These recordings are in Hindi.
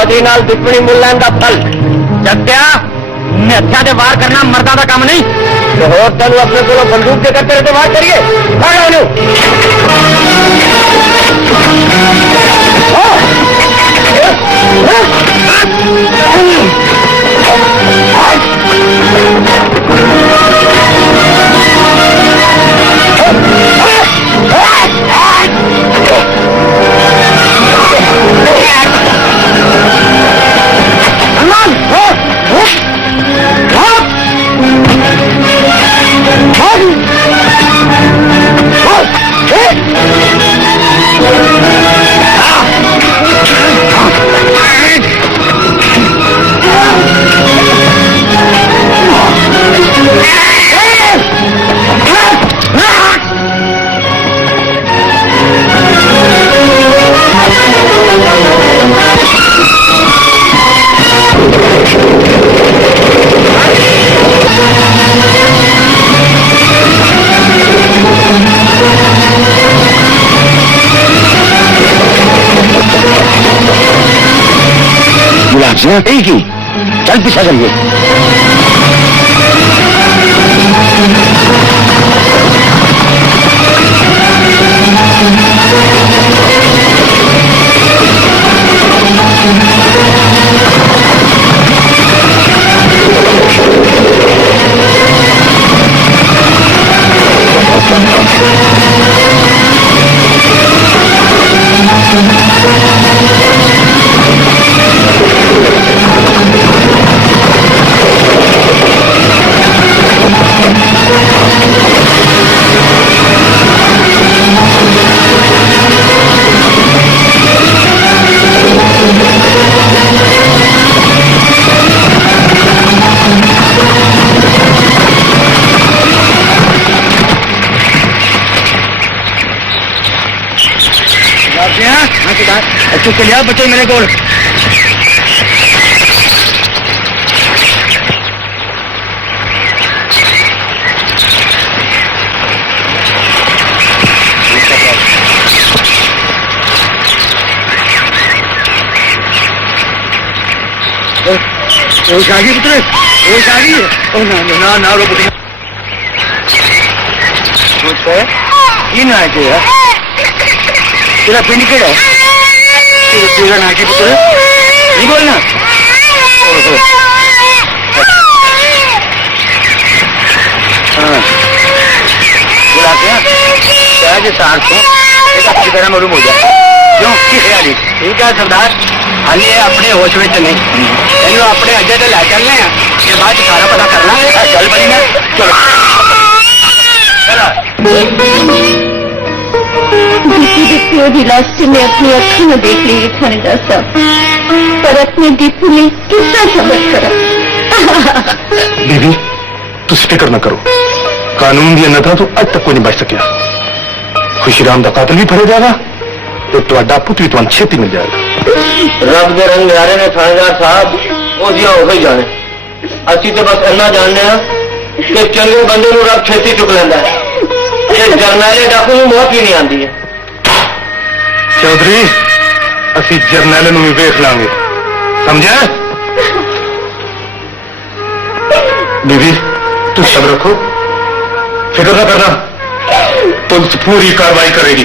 चौधरी नाल दुश्मनी मुल्लां दा फल जगत्या हत्या से वार करना मर्दा का काम नहीं तो होर तेन अपने को बंदूक देकर तेरे से वार करिए की चल पीछा चलिए अच्छे के लिया बच्चे मेरे को आगे पुत्र आगे ना ना रो पुत्र ये ना है तेरा पिंड के है तेरा नाकी पुत्र नहीं बोलना हाँ बुला के साठ को एक अच्छी तरह मालूम हो जाए क्यों ख्याली ठीक है सरदार हाली अपने होश में नहीं तेन अपने अड्डे से लै चलने के बाद सारा पता करना चल बनी ना चलो दीपू की लाश से मैं अपनी अखों में देख रही थानेदार साहब पर अपने दीपू ने कितना सबक करा बीबी तुम फिक्र न करो कानून भी न था तो आज तक कोई नहीं बच सकिया खुशीराम का कातिल भी फड़े जाएगा तो तुहाडा पुत्र भी तुहानू छेती मिल जाएगा रब के रंग न्यारे ने थानेदार साहब वो जिया हो ही जाने असि तो बस इन्ना जानने कि चंगे बंदे को रब छेती चुक लेंदा है जरनैले डाकू में मौत भी नहीं आती है चौधरी असी जरनैले भी वेख लांगे समझा बीबी तू सब रखो फिक्र न करना पुलिस पूरी कार्रवाई करेगी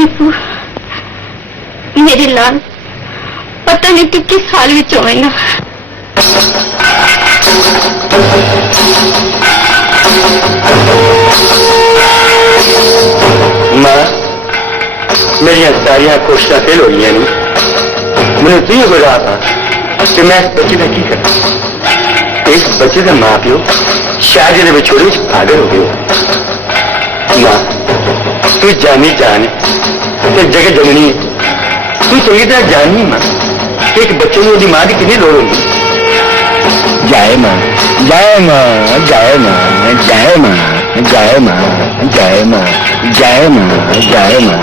दीपू मेरे लाल पता नहीं तू किस हाल में होवेगा। मां मेरिया सारिया कोशिशा फेल हो गई नहीं। मैंने तो ये बोला था कि मैं इस बच्चे का की करा। इस बच्चे के मां प्यो शायद ये विछोड़े में पागल हो गए। मां तू जानी जान ते जगह जननी तू चंगी तरह जाननी मां कि एक बच्चे को मां की कितनी लोड़ होगी। जय मां जय मां जय मां जय मां जय मां जय मां जय मां जय मां।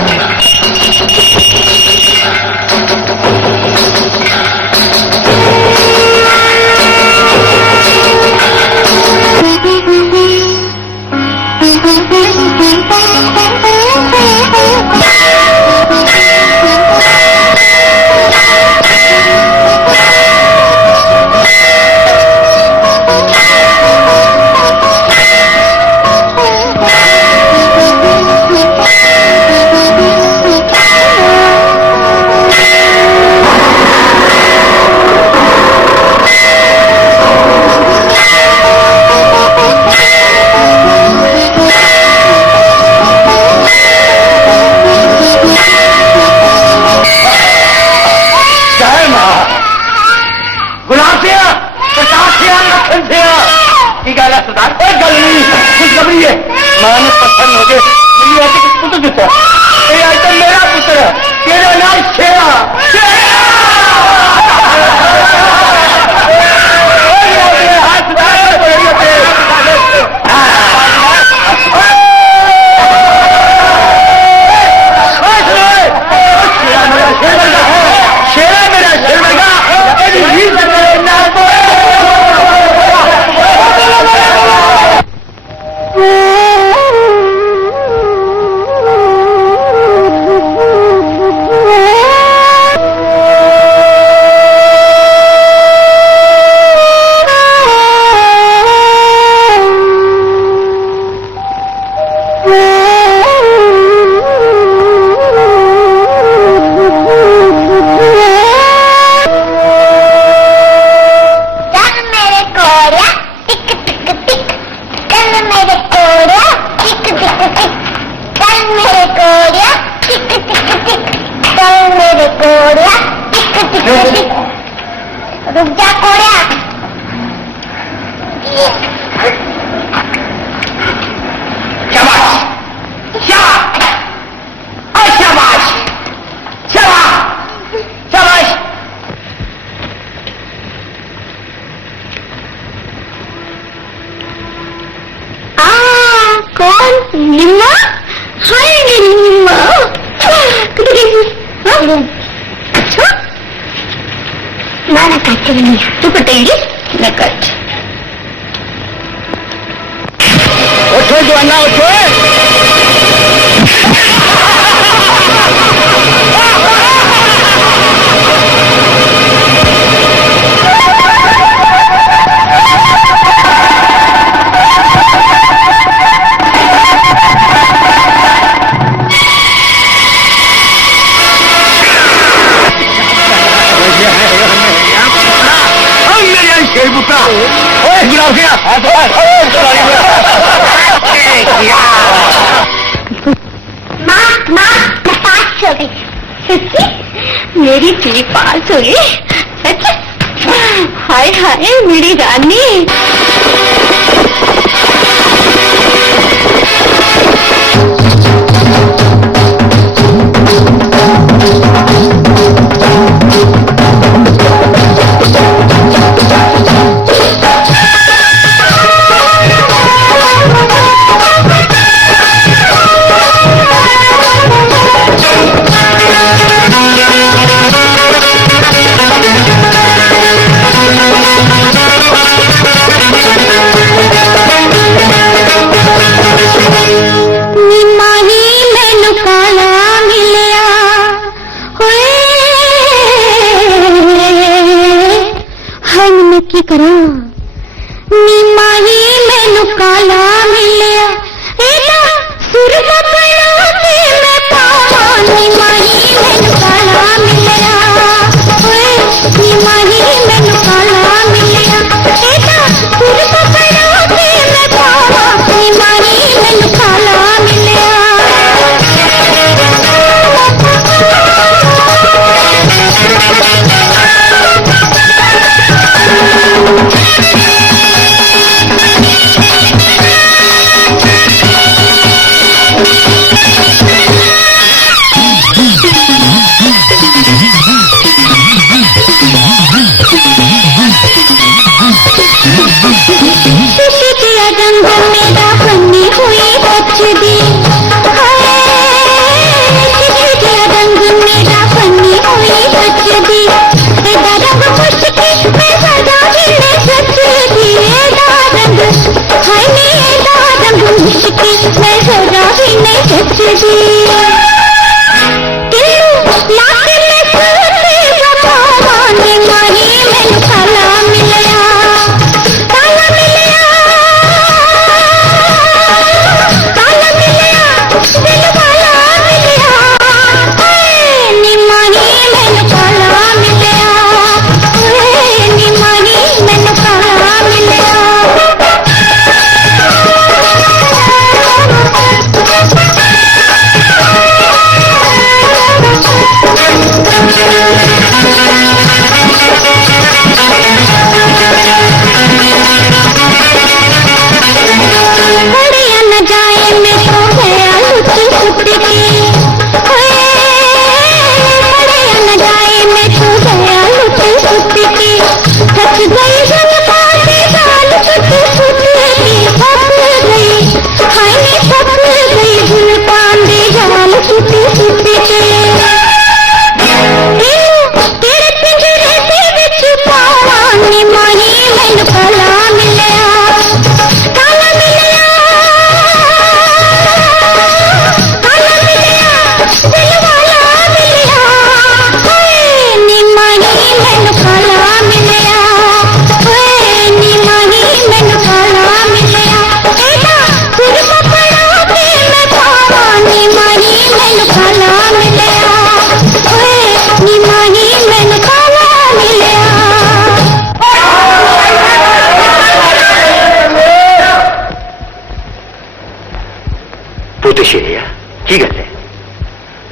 मां ने पसंद हो गए पुत्र दिता तो मेरा पुत्र है तेरा नाम शेरा। रुक जा कोड़िया। शाबाश शाबाश शाबाश शाबाश। कौन निम्मा? हाय निम्मा अच्छा ना काट नहीं तू कटेंगी न कट। उठो जवाना उठो। मेरी पी पास हो गई। अच्छा हाय हाय मेरी रानी। तो शेरिया की गल है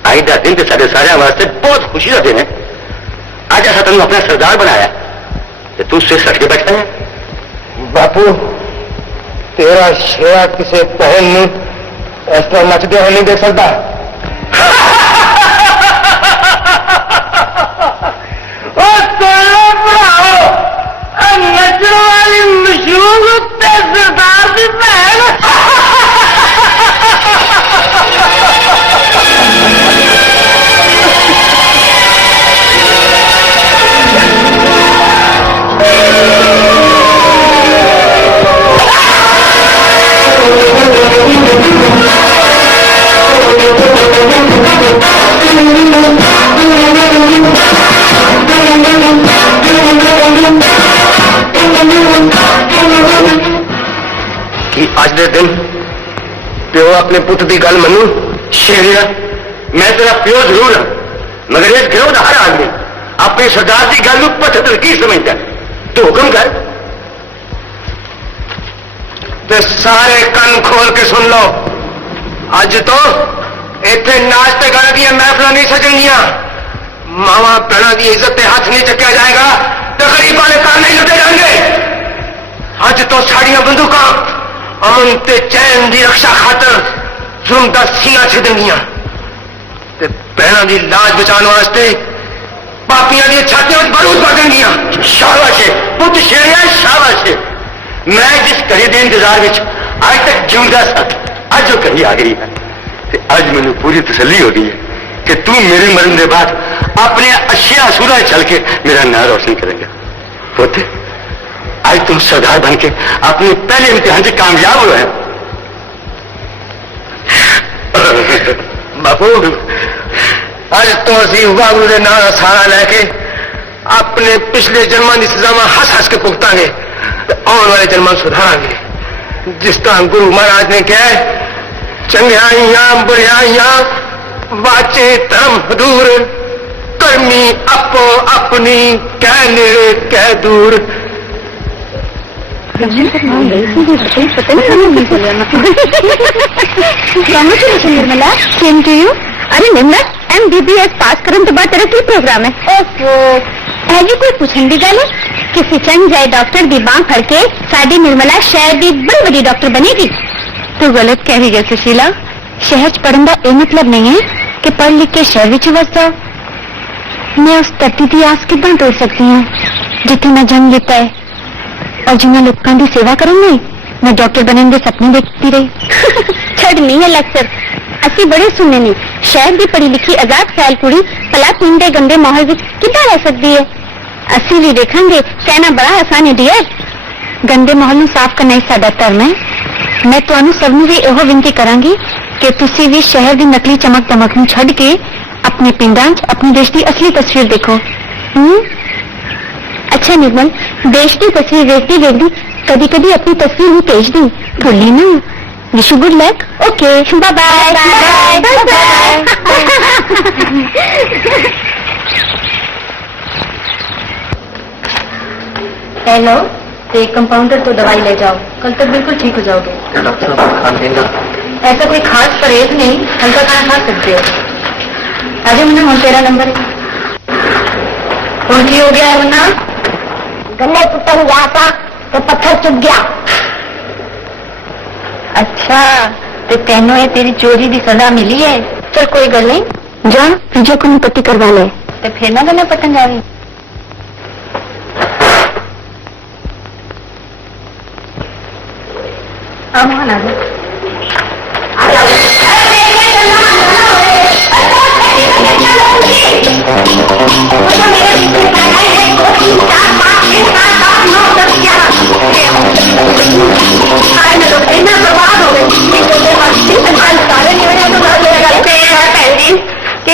अज का दिन तो साढ़े सारे वास्ते बहुत खुशी का दिन है अज ऐसा तेन अपना सरदार बनाया तो तू सिर सट के बैठा है बापू तेरा शेरा किसी बहन ने इस तरह नचते हुए नहीं देख सकता नचने वाली मशहूर सरदार की बहन कि अज दे दिन प्यो अपने पुत की गल मनू शेरिया मैं तेरा प्यो जरूर हाँ मगर इस गिरोह का हर आदमी अपने सरदार की गल पचहत्तर की समझता तू हुक्म कर ते सारे कन खोल के सुन लो अज तो इतने नाचते गाने दी महफिल नहीं सजनिया मावा भैन की इज्जत से हाथ नहीं चक्या जाएगा तो गरीब वाले काम नहीं लुटे जाएंगे अज तो साड़ियां बंदूकां अमन ते चैन की रक्षा खातर जुर्म का सीना छिदनिया भैन की लाज बचाने वास्ते पापियां दी छातियां में बारूद भर देंगियां शाबाश है पुत शेरिया शाबाश है मैं जिस घड़ी के इंतजार में आज तक जिंदा सा अज वो घड़ी आ गई है ते अज मैनू पूरी तसल्ली हो गई है कि तू मेरे मरण के बाद अपने अच्छे असूलों चल के मेरा नाम रोशन करेगा पुत आज तुम सरदार बन के अपने पहले इम्तिहान से कामयाब हुए हैं बापू अज तो असी वागू के नाम सहारा लैके अपने पिछले जन्मों की सजावां हस हस के भुगतांगे आने वाले जन्मों सुधारांगे जिस तरह गुरु महाराज ने कहा चंगियाइयां बुराइयां वाचे धर्म दूर कर्मी अपो अपनी कह नेड़े कह दूर निर्मला सेम टू यू अरे निर्मला MBBS पास करने तो बाद तेरा की प्रोग्राम है है जी कोई पूछने की गल है किसी चंग जाए डॉक्टर की बांह फड़ के साड़ी निर्मला शहर की बड़ी बड़ी डॉक्टर बनेगी तू गलत कह रही है सुशीला शहर च पढ़ने का यह मतलब नहीं है कि पढ़ लिख के शहर में वस जाओ मैं उस धरती की आस कितना तोड़ सकती हूँ जिथे मैं जन्म लिता है और जिन्हें लोगों की सेवा करूंगी मैं डॉक्टर बनने के सपने देखती रही छड़ नहीं है लेक्चर असी बड़े सुनने नहीं शहर की पढ़ी लिखी आजाद ख्याल कुड़ी भला पिंड के गंदे माहौल में कितना रह सकती है असी भी देखेंगे कहना बड़ा आसान है डियर गंदे माहौल में साफ करना ही साडा धर्म है मैं तुहानू सबनू भी यह विनती करांगी ਕਿ ਤੁਸੀਂ ਵੀ ਸ਼ਹਿਰ ਦੀ ਨਕਲੀ ਚਮਕ ਦਮਕ ਨੂੰ ਛੱਡ ਕੇ ਆਪਣੇ ਪਿੰਡਾਂ 'ਚ ਆਪਣੇ ਦੇਸ਼ ਦੀ ਅਸਲੀ ਤਸਵੀਰ ਦੇਖੋ। ਅੱਛਾ ਨਿਰਮਲ, ਦੇਸ਼ ਦੀ ਤਸਵੀਰ ਵੇਖਦੀ ਵੇਖਦੀ ਕਦੀ ਕਦੀ ਆਪਣੀ ਤਸਵੀਰ ਵੀ ਭੇਜ ਦੀ, ਭੁੱਲੀ ਨਾ। Wish you good luck. Okay, bye bye bye. Hello, तो एक कंपाउंडर को दवाई ले जाओ, कल तक बिल्कुल ठीक हो जाओगे। डॉक्टर खान देगा। ऐसा कोई खास परहेज नहीं, हल्का खाना खा सकते हो। आजा मुन्ना, हम तेरा नंबर है। कौन की हो गया है मुन्ना? गन्ने टूटन गया था तो पत्थर चुभ गया। अच्छा, तो तेनों ये तेरी चोरी की सजा मिली है। चल कोई गल नहीं, जा विजय को पट्टी करवा ले, तो फिर ना गन्ने पटन जावी। मोहन आ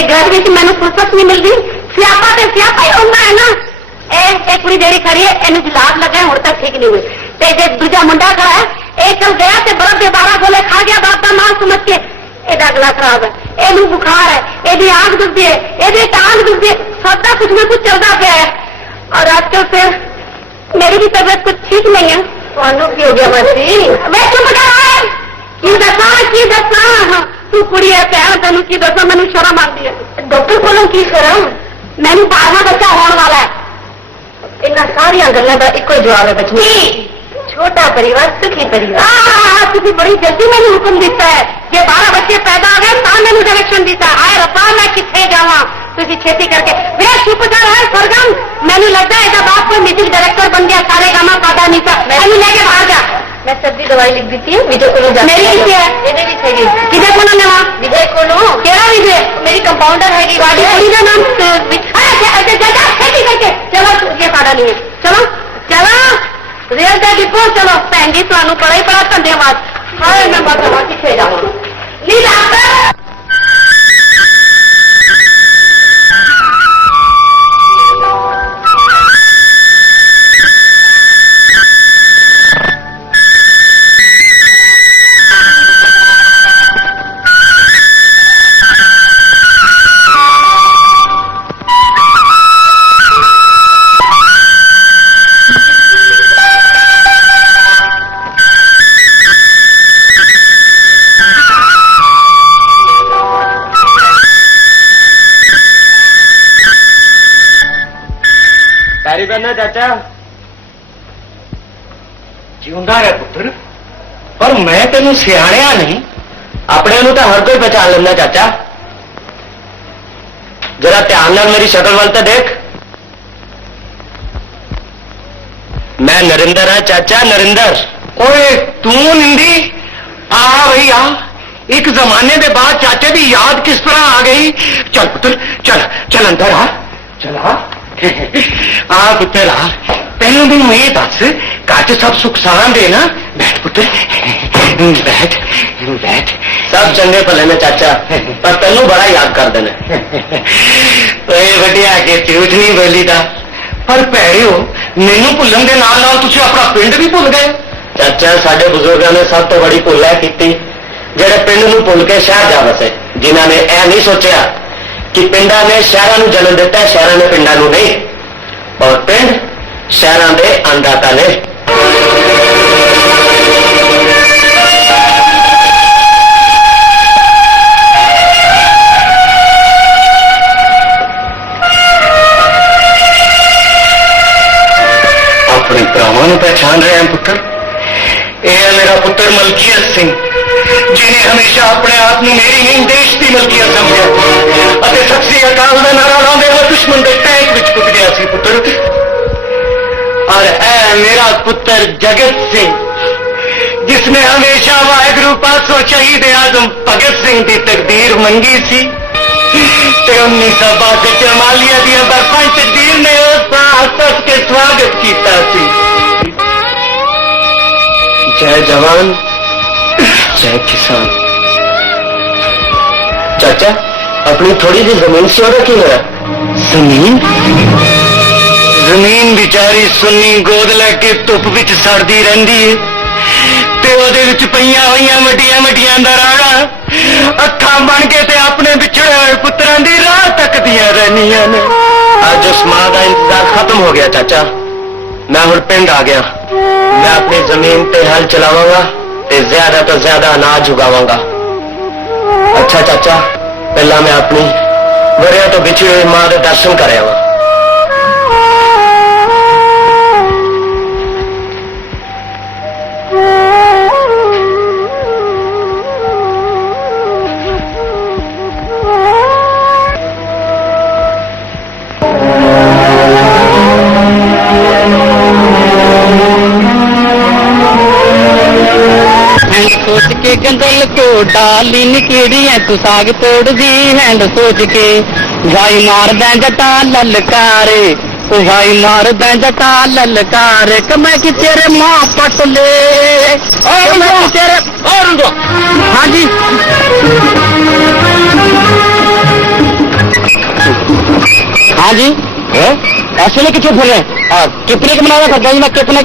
घर में मैंने फुर्सत नहीं मिलती, सियापा तो सियापा ही होना है ना। एक कुड़ी जेड़ी खड़ी है, इन जलाब लगे हुण तक ठीक नहीं हुई। जे दूजा मुंडा खड़ा है, एक चल गया ते बर्फ के 12 गोले खा गया बाप का माल समझ के। एदा गला खराब है, एनू बुखार है, एदी आंख दुखती है, एदी टांग दुखती है, सबका कुछ न कुछ चलता पाया है। और आजकल फिर मेरी भी तबीयत कुछ ठीक नहीं है। ਤੁਹਾਨੂੰ ਕੀ ਹੋ ਗਿਆ ਮਾਸੀ? ਮੈਂ ਚੁੱਪ ਕਰ, ਕੀ ਦੱਸਾਂ ਤੂੰ ਕੁੜੀ ਹੈ ਭੈਣ, ਤੈਨੂੰ ਕੀ ਦੱਸਾਂ, ਮੈਨੂੰ ਸ਼ਰਮ ਆਉਂਦੀ ਹੈ। ਡਾਕਟਰ ਕੋਲੋਂ ਕੀ ਸ਼ਰਮ? ਮੈਨੂੰ 12ਵਾਂ ਬੱਚਾ ਹੋਣ ਵਾਲਾ ਹੈ। ਇਹਨਾਂ ਸਾਰੀਆਂ ਗੱਲਾਂ ਦਾ ਇੱਕੋ ਜਵਾਬ ਹੈ ਬੱਚੀ, छोटा परिवार सुखी परिवार। तुझे बड़ी जल्दी मैंने हुक्म दिता है, ये 12 बच्चे पैदा हो गए तो मैंने डायरेक्शन दिता है। हाय रब्बा, मैं किथे जावा, तुझी खेती करके वे चुप कर है सरगम। मैंने लगता है जब आप कोई म्यूजिक डायरेक्टर बन गया, सारे गामा पादा नहीं था, मैंने लेके बाहर जा। मैं सब्जी दवाई लिख देती हूँ, विजय को मेरी किसी है, विजय को ना लेवा, विजय को लो केड़ा विजय? मेरी कंपाउंडर है कि गाड़ी कुड़ी का नाम खेती करके चलो, ये पादा नहीं है। चलो चलो रेल का डिपो, चलो भैन जी तुहानू बड़ा ही बड़ा धन्यवाद। हाय मैं बतावा किथे जावां नी डॉक्टर। पैरी बहना चाचा जिंदा रहे पुत्र, पर मैं तेन सियाणिया नहीं, अपने तो हर कोई पहचान लेना चाचा। जरा ध्यान नाल मेरी शक्ल वाल तो देख, मैं नरिंदर है चाचा, नरिंदर। ओए तू निंदी, आ भाई आ। एक जमाने के बाद चाचे की याद किस तरह आ गई। चल पुत्र चल चल अंदर आ, चल आ पुत्र आ। पहले मैनू ये दस, घर च सब सुख सां दे ना? बैठ पुत्र बैठ बैठ। सब चंगे भले ने चाचा, पर तेनू बड़ा याद कर देना। वड्डिया के झूठ नहीं बोली दा, पर भैड़िओ मैनू भुलन के नाल नाल तुसीं अपना पिंड भी भुल गए। चाचा साडे बुजुर्गों ने सब तो बड़ी भुल है की, जेड़े पिंड नूं भुल के शहर जा बसे, जिन्हां ने यह नहीं सोचा कि पिंडा ने शहरों को जन्म दिता है, शहरों ने पिंडा को नहीं, और पिंड शहरों के अन्नदाता ने। अपने भरावां नूं पहचान रहे हैं पुत्र? यह है मेरा पुत्र मलकीयत सिंह, जिन्हें हमेशा अपने आप में मेरी नहीं देश की मलकीयत समझा, सत श्री अकाल का नारा लाते हुए दुश्मन के टैंक में कुट गया सी पुत्र। और ऐ मेरा पुत्र जगत सिंह, जिसने हमेशा वाहिगुरु पासों शहीद आजम भगत सिंह की तकदीर मंगी सी, 1962 जमालिया दी बर्फां तकदीर ने उस हंस के स्वागत किया सी। जय जवान जय किसान। चाचा अपनी थोड़ी सी जमीन से ਉਹਦਾ ਕੀ ਹੋਇਆ ਜ਼ਮੀਨ ਜ਼ਮੀਨ ਵਿਚਾਰੀ ਸੁੰਨੀ ਗੋਦ ਲੈ ਕੇ ਧੁੱਪ ਵਿੱਚ ਸੜਦੀ ਰਹਿੰਦੀ ਏ ਤੇ ਉਹਦੇ ਵਿੱਚ ਪਈਆਂ ਹੋਈਆਂ ਵੱਡੀਆਂ ਵੱਡੀਆਂ ਦਰਾੜਾਂ ਅੱਖਾਂ ਬਣ ਕੇ ਤੇ ਆਪਣੇ ਵਿਛੜੇ ਹੋਏ ਪੁੱਤਰਾਂ ਦੀ ਰਾਹ ਤੱਕਦੀਆਂ ਰਹਿੰਦੀਆਂ ਨੇ ਅੱਜ ਉਸ ਮਾਂ ਦਾ ਇੰਤਜ਼ਾਰ ਖਤਮ ਹੋ ਗਿਆ ਚਾਚਾ मैं हुण पिंड आ गया मैं अपनी जमीन पे हल चलावांगा ते ज्यादा तो ज्यादा अनाज उगावांगा अच्छा चाचा पहला मैं अपनी वरिया तो बिछड़ी हुई मां के दर्शन कर आवां सोच के गंदल को डाली निकेड़ियां तू साग तोड़ दी हैंड सोच के भाई मार दें जटा ललकारे ओ भाई मार दें जटा ललकारे कमै की तेरे माँ पट ले तेरे और हाँ जी हाँ जी ऐसे में कितने फिर कितने को बनाया था मैं कितने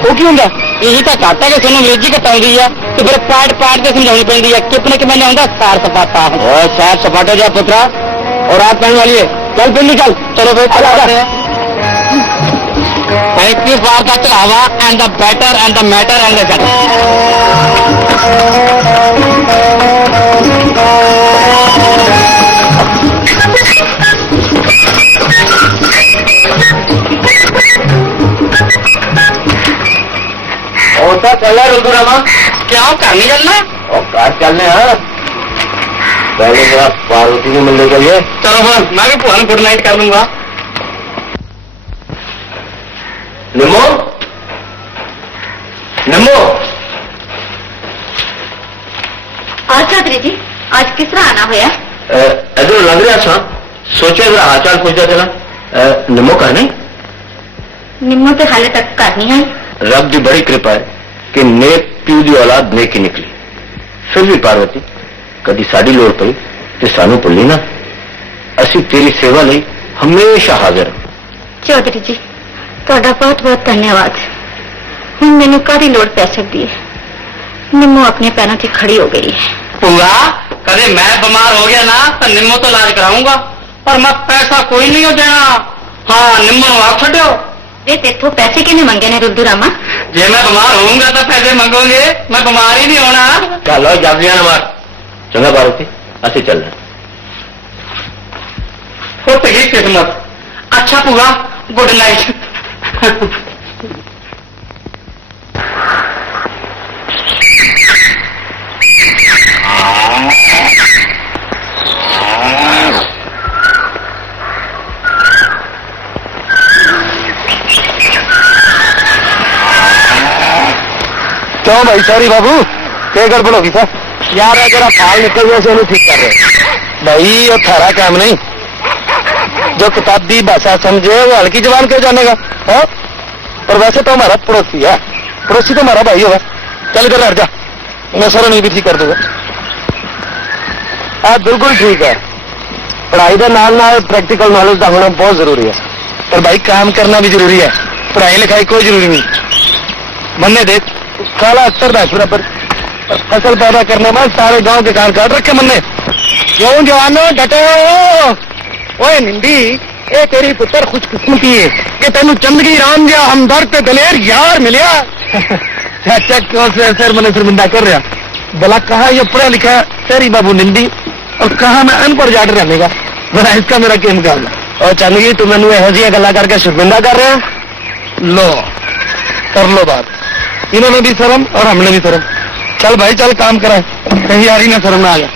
वो क्यों होंगे यही तो घाटा कि तुम अंग्रेजी कटाई है तो फिर पार्ट पार्ट के समझानी पड़ती है कितने के मैंने आऊंगा सैर सपाटा सैर सपाटा जा पुत्रा और आप कहने वाली है चल फिर निकल चलो फिर थैंक यू फॉर द चढ़ावा and the better and the matter and the होता चला रुद्रमा क्या घर नहीं चलना और घर चलने पहले जरा पार्वती को मिलने के लिए चलो हाँ मैं भी पुरान गुड नाइट कर लूंगा निम्मो निम्मो और चौधरी जी आज किस तरह आना हुआ इधर लग रहा था सोचे जरा हाल चाल पूछता चला निम्मो का नहीं निम्मो तो हाले तक करनी है रब की बड़ी कृपा है कि नेक प्यू की औलाद नेक ही निकली फिर भी पार्वती कभी साड़ी लोड़ पई ते सानू भुल्ली ना असी तेरी सेवा ਲਈ हमेशा हाजिर चौधरी जी ਤੁਹਾਡਾ बहुत बहुत धन्यवाद ਹੁਣ ਮੈਨੂੰ ਕਾਹਦੀ ਲੋੜ ਪੈ ਸਕਦੀ ਹੈ ਨਿੰਮੋ ਆਪਣੇ ਪੈਰਾਂ ਤੇ खड़ी हो गई है पूरा कदे मैं बीमार हो गया ना तो निम्मो तो इलाज कराऊंगा पर मैं पैसा कोई नहीं हो देना हाँ निम्मो आप छो ये तेथों पैसे किने मंगे ने रुद्दू रामा जे मैं बीमार होऊंगा तो पैसे मांगोगे मैं बीमार ही नहीं होना चलो जल्दी ना मार चंगा पार्वती असी चल रहे फुट गई किस्मत अच्छा पूरा गुड नाइट क्यों भाई सॉरी बाबू क्या गड़बड़ होगी सर यार जरा फाल निकल गया से ठीक कर रहे भाई वो थारा काम नहीं जो किताबी भाषा समझे वो हल्की जबान क्यों जानेगा है? और वैसे तो हमारा पड़ोसी है पड़ोसी तो हमारा भाई होगा चल इधर हट जा मैं सर नहीं भी ठीक कर दूंगा बिल्कुल ठीक है पढ़ाई का नाल नाल प्रैक्टिकल नॉलेज का होना बहुत जरूरी है पर भाई काम करना भी जरूरी है पढ़ाई लिखाई कोई जरूरी नहीं मन्ने देख काला अक्सर था बराबर फसल पैदा करने में सारे गांव के कान काट रखे मन्ने क्यों जवानों डटे ओए निंदी ए तेरी पुत्र खुशकिस्मती है कि तेन चंदगी राम गया हमदर्द ते दलेर यार मिलिया चाचा क्यों सर मैंने शर्मिंदा कर रहा भला कहा ये पढ़ा लिखा तेरी बाबू निंदी और कहा मैं अनपढ़ जाट रहने का बड़ा इसका मेरा क्या मुकाबला और चंदगी तू मैनू यहो जी गल्ला करके शर्मिंदा कर रहा लो कर लो बात इन्होंने भी शर्म और हमने भी शर्म चल भाई चल काम कराए कहीं यारी ना शर्म ना आ गया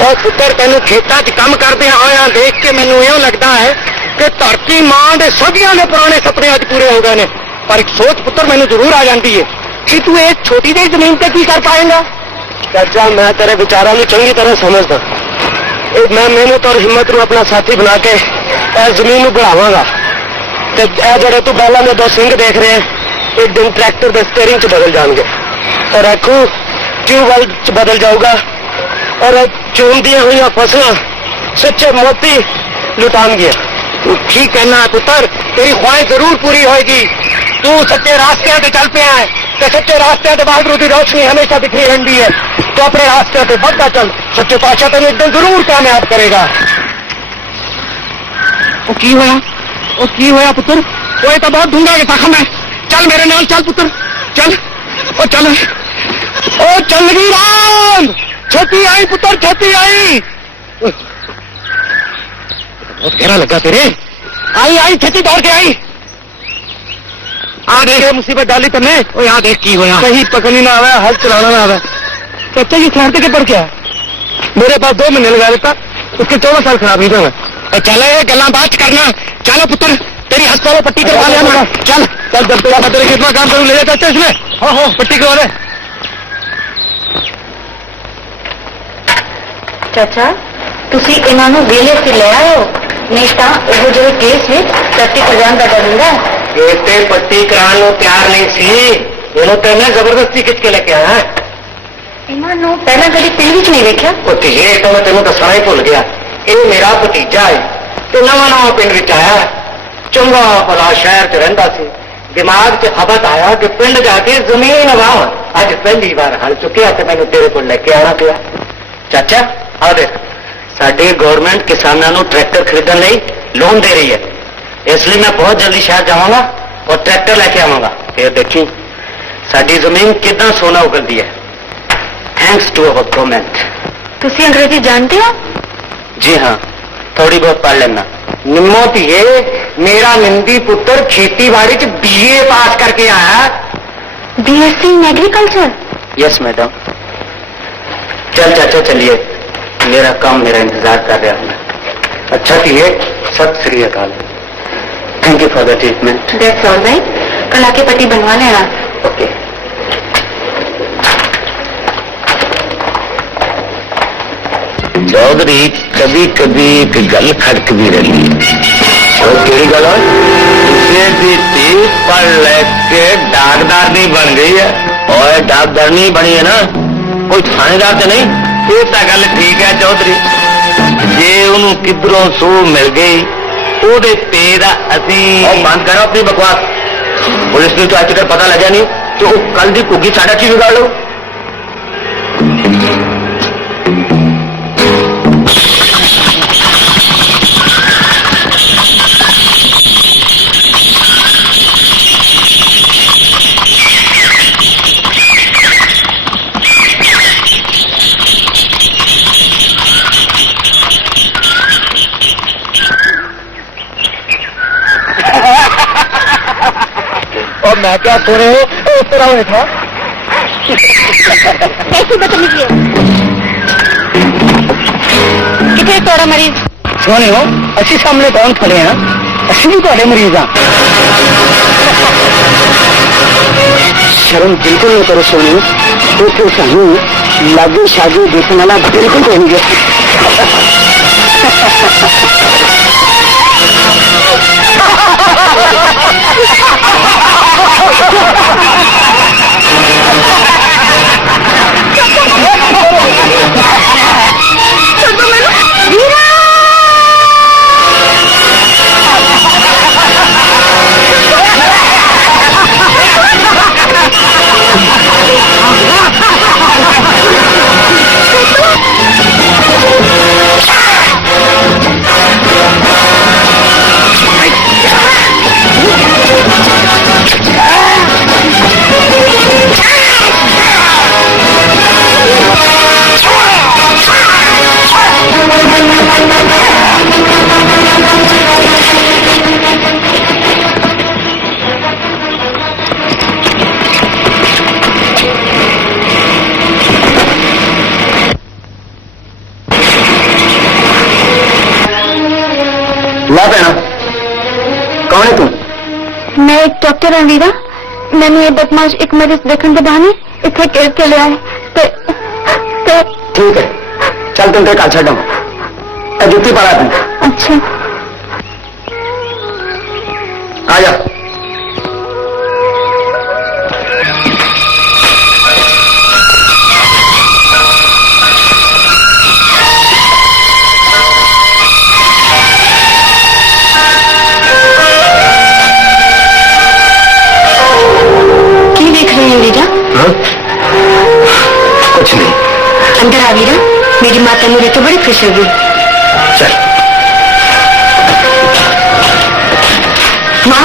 और पुत्र तेन खेतों च काम करते आया देख के मैनू यो लगता है कि धरती मां के सदियों के पुराने सपने अज पूरे हो गए हैं पर एक सोच पुत्र मैनू जरूर आ जाती है कि तू एक छोटी जी जमीन पे की कर पाएगा चाचा मैं तेरे विचारों को चंगी तरह समझदा मैं मेहनत और हिम्मत को अपना साथी बना के इस जमीन को बढ़ावांगा ते जड़े तू बैलों में दो सिंह देख रहे हैं एक दिन ट्रैक्टर के स्टीयरिंग च बदल जाएंगे और आखू ट्यूबवेल च बदल जाऊगा और चूंदी हुई फसलों सच्चे मोती लुटान गया। तू ठीक कहना है पुत्र, तेरी ख्वाहिश जरूर पूरी होगी। तू सच्चे रास्ते पे चल पे है तो सच्चे रास्ते पे बहादुर की रोशनी हमेशा दिखरी रहती है। तो अपने रास्ते पे बढ़ता चल, सच्चे पातशाह तेन एक दिन जरूर कामयाब करेगा। वो की होया पुत्र? वो तो बहुत ढूंढा के जख्म है। चल मेरे नाल चल पुत्र, चल ओ चल गई राम, छोटी आई पुत्र, छोटी आई। बहुत गहरा लगा तेरे। आई छेती दौड़ के आई। आ देख मुसीबत डाली तुमने। ओ यहाँ देख की होया। कहीं पकड़नी ना आवे, हल चलाना ना आवे। बच्चे की खिलाड़ते के पड़ क्या? मेरे पास 2 महीने लगा देता, उसके 14 साल खराब नहीं होगा। चले गला बात करना। चलो पुत्र, तेरी अस्पताल में पट्टी करवा लिया। चल चल जब तेरा तेरे कितना काम करूँ ले जाते इसमें। हो पट्टी करवा ले। ਚਾਚਾ ਤੁਸੀਂ ਇਹਨਾਂ ਨੂੰ ਵੇਲੇ ਤੇ ਲੈ ਆਓ, ਨਹੀਂ ਤਾਂ ਉਹ ਜਿਹੜੇ ਕੇਸ ਨੇ ਪੱਟੀ ਕਰਵਾਉਣ ਦਾ ਡਰ ਹੁੰਦਾ। ਇਹ ਤੇ ਪੱਟੀ ਕਰਾਉਣ ਨੂੰ ਤਿਆਰ ਨਹੀਂ ਸੀ, ਇਹਨੂੰ ਤੇ ਮੈਂ ਜ਼ਬਰਦਸਤੀ ਖਿੱਚ ਕੇ ਲੈ ਕੇ ਆਇਆ। ਇਹਨਾਂ ਨੂੰ ਪਹਿਲਾਂ ਕਦੀ ਪਿੰਡ ਵਿੱਚ ਨਹੀਂ ਵੇਖਿਆ। ਭਤੀਜੇ ਤੋਂ ਮੈਂ ਤੈਨੂੰ ਦੱਸਣਾ ਹੀ ਭੁੱਲ ਗਿਆ। ਇਹ ਮੇਰਾ ਭਤੀਜਾ ਹੈ ਤੇ ਨਵਾਂ ਪਿੰਡ ਵਿੱਚ ਆਇਆ। ਚੰਗਾ ਭਲਾ ਸ਼ਹਿਰ 'ਚ ਰਹਿੰਦਾ ਸੀ। ਦਿਮਾਗ 'ਚ ਹਬਤ ਆਇਆ ਕਿ ਪਿੰਡ ਜਾ ਕੇ ਜ਼ਮੀਨ ਵਾਹ। ਅੱਜ ਪਹਿਲੀ ਵਾਰ ਹਲ ਚੁੱਕਿਆ ਤੇ ਮੈਨੂੰ ਤੇਰੇ ਕੋਲ ਲੈ ਕੇ ਆਣਾ ਪਿਆ। ਚਾਚਾ ਆ ਦੇਖ, ਸਾਡੀ ਗਵਰਨਮੈਂਟ ਕਿਸਾਨਾਂ ਨੂੰ ਟਰੈਕਟਰ ਖਰੀਦਣ ਲਈ ਲੋਨ ਦੇ ਰਹੀ ਹੈ। ਇਸ ਲਈ ਮੈਂ ਬਹੁਤ ਜਲਦੀ ਸ਼ਹਿਰ ਜਾਵਾਂਗਾ ਔਰ ਟਰੈਕਟਰ ਲੈ ਕੇ ਆਵਾਂਗਾ। ਫਿਰ ਦੇਖੀ ਸਾਡੀ ਜ਼ਮੀਨ ਕਿੰਨਾ ਸੋਨਾ ਉਗਲਦੀ ਹੈ, ਥੈਂक्स टू अवर गवर्नमेंट। ਤੁਸੀਂ ਅੰਗਰੇਜ਼ੀ ਜਾਣਦੇ ਹੋ? जी हाँ, थोड़ी बहुत पढ़ लेना। निम्मो धीए, मेरा निंदी पुत्र खेती बाड़ी च BA पास करके आया। BSc in agriculture. Yes madam. चल चाचा चलिए, मेरा काम मेरा इंतजार कर रहा है। अच्छा धीए, सत श्री अकाल। Thank you for the treatment. That's all right, कल आके पट्टी बनवा लेना। ओके। चौधरी कभी कभी एक गल खड़कती रही। और केड़ी गल पढ़ लेके डाकदार नहीं बन गई है। और डाकदार नहीं बनी है ना, कोई थानेदार तो नहीं। ये तो गल ठीक है चौधरी, जे उन्होंने किधरों सू मिल गई ओदे पे दा असी बंद करो अपनी बकवास। पुलिस ने तो अज तक पता लगा नहीं तो कल दी घुग्गी साढ़ा की बिगाड़ लो। और मैं क्या सुने हो इस तरह हुए था। कैसी बदतमीजी है? कितने तोड़ा मरीज? सुने हो अच्छी सामने कौन खड़े हैं, अच्छी भी थोड़े मरीज हैं। शर्म बिल्कुल नहीं करो सोनी, तो फिर सानू लागू शादी देखने वाला बिल्कुल कोई नहीं है। ला भैना, कौन है तू? मैं एक डॉक्टर हाँ वीरा। मैंने ये बदमाश एक मरीज देखने के बहाने इतने केयर के ले आए। ठीक है, चल तुम कल छो जूती पड़ा तुम। अच्छा आ जा। वीरा, मेरी माता मेरे तो बड़ी खुश होगी। चल माँ,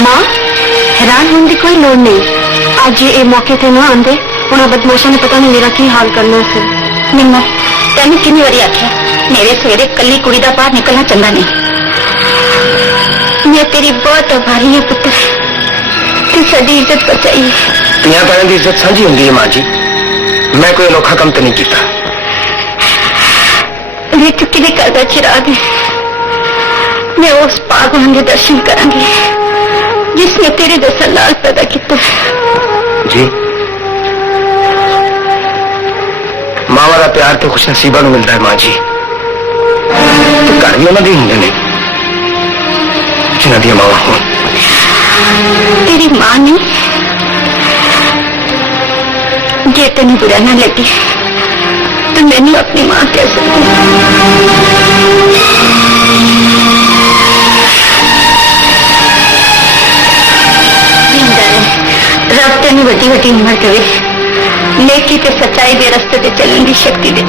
माँ, हैरान होने की कोई लोड़ नहीं। आज ये मौके ते ना आंदे, उन्हें बदमाशा ने पता नहीं मेरा की हाल करना सी। निम्मा, तेन कितनी बारी आख्या मेरे सवेरे कली कुड़ी दा बाहर निकलना चंगा नहीं। मैं तेरी बहुत आभारी है पुत्र, तू साडी इज्जत बचाई। तियां भैन की इज्जत साझी होंगी है मां जी, मैं कोई अनोखा काम तो नहीं किया। मैं चुकी दे घर का चिराग है, मैं उस भगवान के दर्शन करांगी जिसने तेरे जैसा लाल पैदा किया। जी मावा का प्यार तो खुश नसीबा को मिलता है मां जी, तो घर भी उन्होंने होंगे ने जिन्हों दी मावा हो। तेरी मां नहीं, जे तेन बुरा ना लगे तो मैंने अपनी मां कह सकती। रब तेन वड्डी वड्डी उम्र करे, नेकी ते सच्चाई के रस्ते ते चलने की शक्ति दे।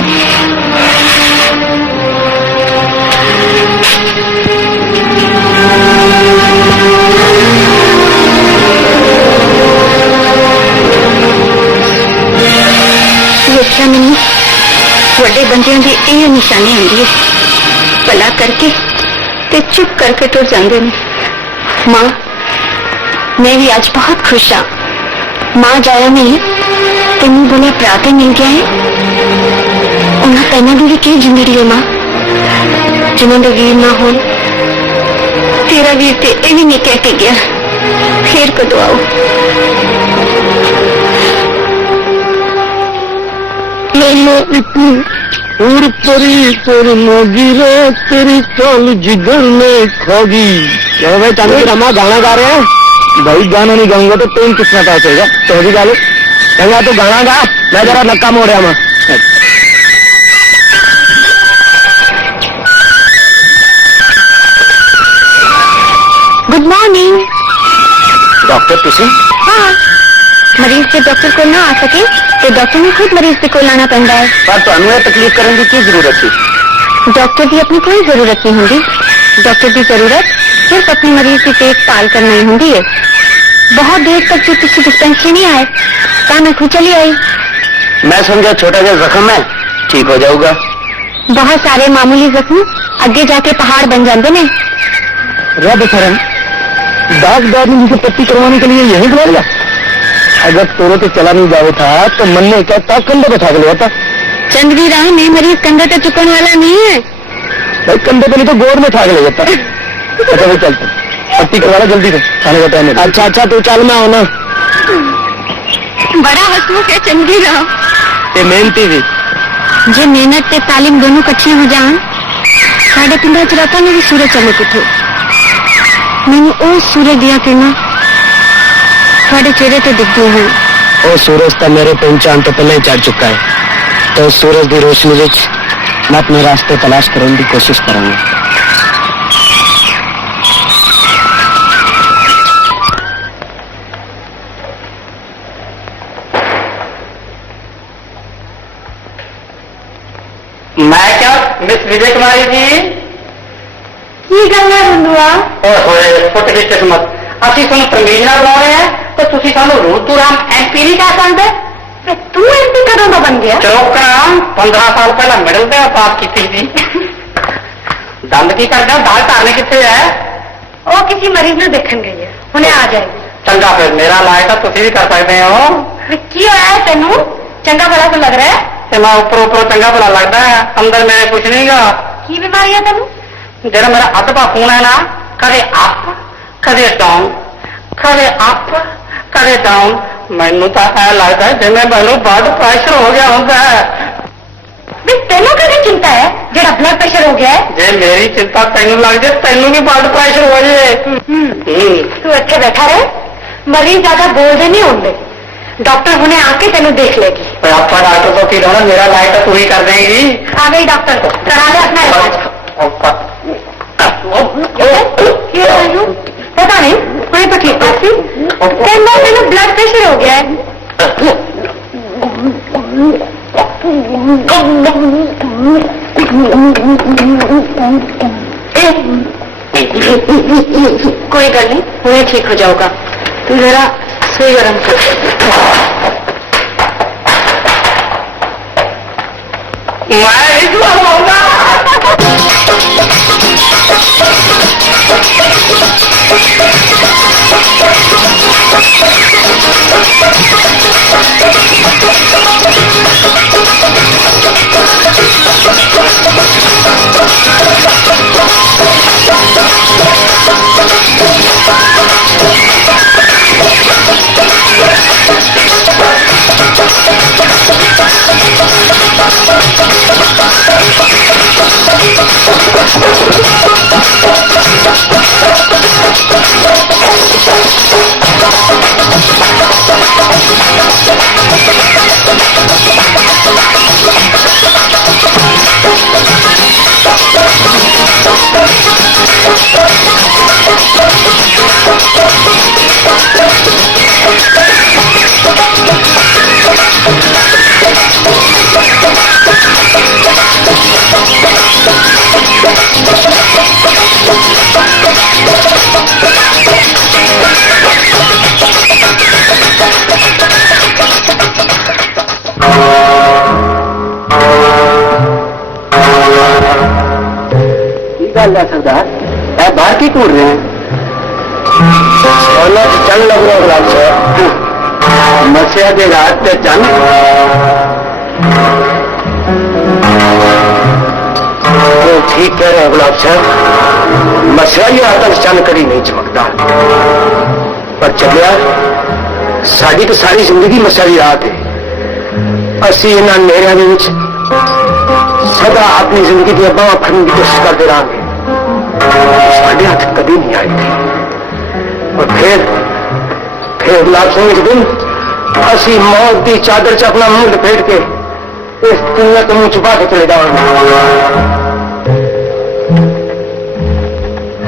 देखा मैनू वड्डे बंदियों की यह निशानी होंगी है, भला करके ते चुप करके टुर जाते हैं। मां, मैं भी आज बहुत खुश हाँ। मां जाया नहीं, तेन बोले भरा तो मिल गया है। उन्हें तेना की भी की जिंदगी है मां, जिन्होंने वीर ना हो। तेरा वीर ते ये भी नहीं कह के गया, फिर कदों आओ। और परी तेरे मोगिरे तेरी चाल जिगर में खोगी। क्या भाई तनु रमा गाना गा रहे हैं? भाई गाना नहीं गाऊंगा तो तुम कितना पास होगा, तो भी गा लो। चंगा तो गाना गा, मैं जरा नक्का मोड़िया मैं। गुड मॉर्निंग डॉक्टर तुसी? हाँ, मरीज से डॉक्टर को ना आ सके तो डॉक्टर ने खुद मरीज को लाना पड़ता है। पर तुहानू ये तकलीफ करने की जरूरत थी? डॉक्टर की अपनी कोई जरूरत नहीं होती। डॉक्टर की जरूरत सिर्फ अपने मरीज की देखभाल करना ही होती है। बहुत देर तक जो किसी डिस्पेंसरी नहीं आए तो मैं खुद चली आई। मैं समझा छोटा सा जख्म है, ठीक हो जाऊगा। बहुत सारे मामूली जख्म आगे जाके पहाड़ बन जाते हैं। रब करम दागदार ने जिसे पट्टी करवाने के लिए यही बुलाया। अगर तोरो तो चला नहीं जावे था तो मन ने कहता कंधे बैठा के लिया था। चंद्री राह में मरीज कंधे पे चुकने वाला नहीं है भाई, कंधे पे नहीं तो गोद में ठा के ले जाता। अच्छा भाई चल, पट्टी करवा ला जल्दी से, खाने का टाइम है। अच्छा अच्छा तू चल, मैं आना। बड़ा हसमुख है चंद्री राह, ये मेहनती भी। जे मेहनत ते तालीम दोनों कट्ठियां हो जान, साढ़े पिंडा च रातां में भी सूरज चमक उठे। मैनू ओ सूरज दिया किरणा थोड़े चेहरे तो दिखती हैं। वो सूरज तो मेरे पहचान तो पहले ही चढ़ चुका है, तो सूरज की रोशनी में मैं अपने रास्ते तलाश करने की कोशिश करूंगा। मैं क्या मिस विजय कुमारी जी की गल है बंधुआ? फुट की किस्मत, असि तुम तमीज ना बुला रहे हैं तो तुसी सानू रूतू राम एमपी नहीं कह सकते। तू एमपी कदों का बन गया? चौकरा 15 साल पहला मिडल पे पास की थी। दंद की करदा, दाल धारने कितने है? वो किसी मरीज ने देखने गई है, उन्हें आ जाएगी। चंगा फिर मेरा लायक तुसी भी कर सकते हो। की होया है तेनू? चंगा भला तो लग रहा है। मैं ऊपर ऊपर चंगा भला लगता है, अंदर मेरे कुछ नहीं गा। की बीमारी है तेनू? जरा मेरा अध पा खून है ना, कदे अप कदे डाउन, कदे अप कदे डाउन। मैनू तो ऐ लगता है जिम्मे मैनू ब्लड प्रेशर हो गया होगा। तेनों कभी चिंता है जेड़ा ब्लड प्रेशर हो गया है? जे मेरी चिंता तेनू लग जाए, तेनू भी ब्लड प्रेशर हो जाए। तू अच्छे बैठा रहे, मरीज ज्यादा बोलते नहीं होंगे। डॉक्टर उन्हें आके तेन देख लेगी। आप डॉक्टर को की ना, मेरा लाइट तो पूरी कर देगी। आ गई डॉक्टर को, करा ले अपना इलाज। पता नहीं कोई तकलीफ थी, तेन ब्लड प्रेशर हो गया है। कोई गल नहीं, उन्हें ठीक हो जाओगा। तू जरा सुई गरम कर। मैं दुआ मांगा। सरदार बाहर की टूट रहे हैं? चल लग रहा गुलाब से मसिया के रात पे चल। तो ठीक कह रहे हैं गुलाब साहब, मसिया ही आतंक चंद करी नहीं चमकता, पर चलिया साड़ी तो सारी जिंदगी मसिया की रात है। असी इन्होंने नेरिया सदा अपनी जिंदगी की बाह फड़ने की कोशिश करते रहांगे, साढ़े हाथ कभी नहीं आई थी। और फिर गुलाब सिंह एक दिन असी मौत की चादर च अपना मुंह लपेट के इस दुनिया को मुंह छुपा के चले जाएंगे।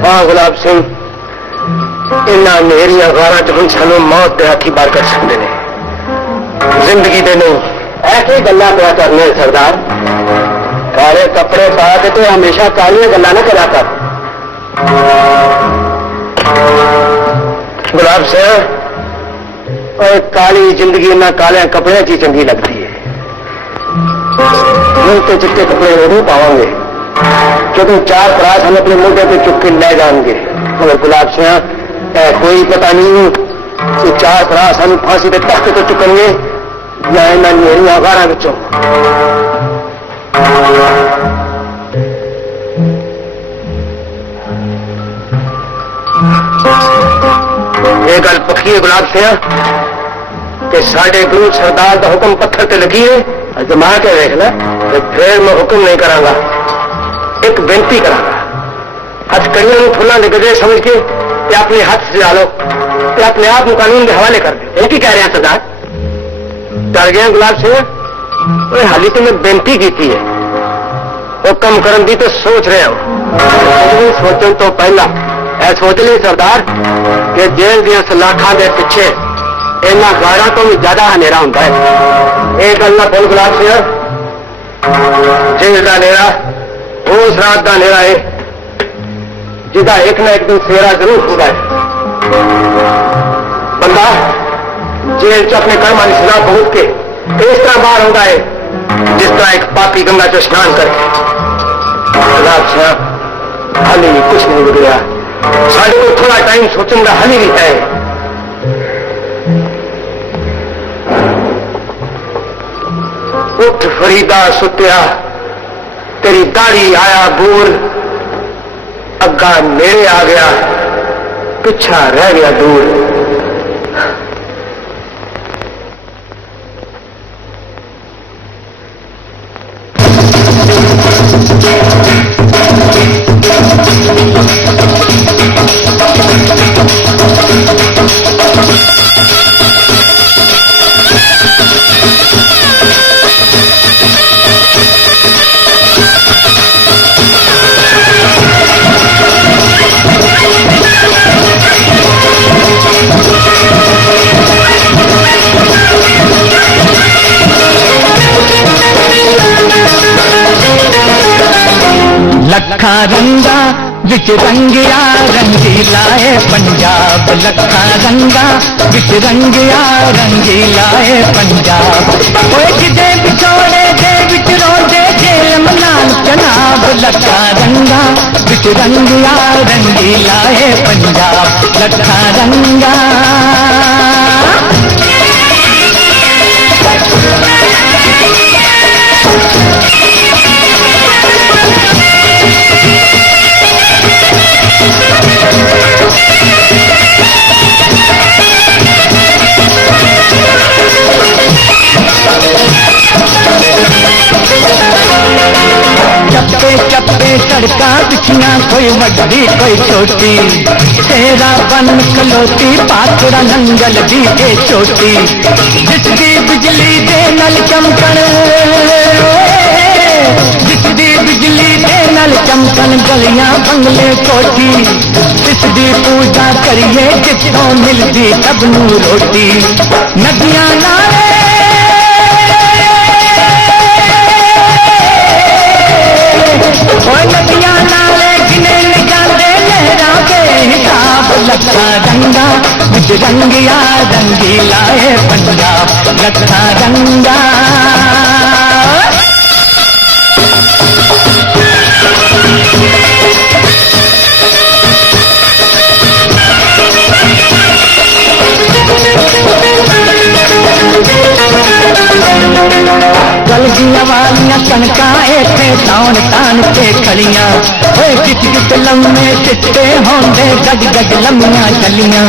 हाँ गुलाब सिंह, इन्होंने मेरिया गारा च हम सानू मौत के हाथी बार कर सकते हैं, जिंदगी दे नहीं। ऐसी गल्ला क्या करने सरदार, काले कपड़े पा के तो हमेशा कालियां गल्ला न करा कर। गुलाब से और काली जिंदगी ना काले कपड़े की चंगी लगती है। तो चिट्टे कपड़े नहीं पाओगे क्योंकि चार फरास हम अपने मोटे पे चुप के ले जाएंगे, मगर गुलाब से कोई पता नहीं कि चार फरास हम फांसी के तख्त तो चुकेंगे या मेरी आगारा बच्चों। ये गल पक्की है गुलाब सिंह कि साढ़े गुरु सरदार का हुक्म पत्थर ते लगी है, जमा के देख ला तो फिर मैं हुक्म नहीं करांगा, एक बेनती करांगा। हथकड़ियों फुलों के गजरे समझ के अपने हाथ से डालो, अपने आप को कानून के हवाले कर दे। एक ही कह रहे हैं सरदार, डर गए गुलाब सिंह। हाली तो मैं बेनती की थी है, हुक्म करन दी तो सोच रहे हो, सोचने तो पहला ऐ सोच ली सरदार कि जेल दिया सलाखा के पिछे इन्होंने गाड़ा तो भी ज्यादा हनेरा होता है। एक गल ना बोल गुलाब सिंह, जेल का नेरा उस रात का नेरा है जिदा एक ना एक दिन सेरा जरूर होगा है। बंदा जेल च अपने कर्म की सजा पहुंच के इस तरह बाहर होता है जिस तरह एक पापी गंगा च स्नान करके। गुलाब सिंह हाली कुछ नहीं बिगड़िया, साढ़े को थोड़ा टाइम सोचने का हाली भी है। उठ फरीदा सुत्या, तेरी दाढ़ी आया बूर, अग्गा नेड़े आ गया, पिछा रह गया दूर। लखा रंगा विच रंगिया रंगीला है पंजाब, लखा रंगा विच रंगिया रंगीला है पंजाब। ओए किदे विछोड़े दे विच रोंदे जेल मनान जनाब, लखा रंगा विच रंगिया रंगीला है पंजाब, लखा रंगा। चप्पे चप्पे सड़का बिछिया कोई वड्डी कोई छोटी, तेरा बन खलोती पाथरा नंगल दी के छोटी, जिसकी बिजली दे नल चमकन, जिसदी बिजली दे नल चमकन गलियां बंगले कोठी, जिसदी पूजा करिए जितों मिलदी सबनू रोटी। नदियां नाले नदियां नाले गिने जाते लहरा के हिसाब, लखा रंगा विच रंगिया रंगीला है पंजाब, लखा रंगा। गलजियां वालियां कणका इत्थे तान तान के खड़ियां, ओए किच किच लम्मे चिट्टे होंदे गज गज लम्मियां चलियां,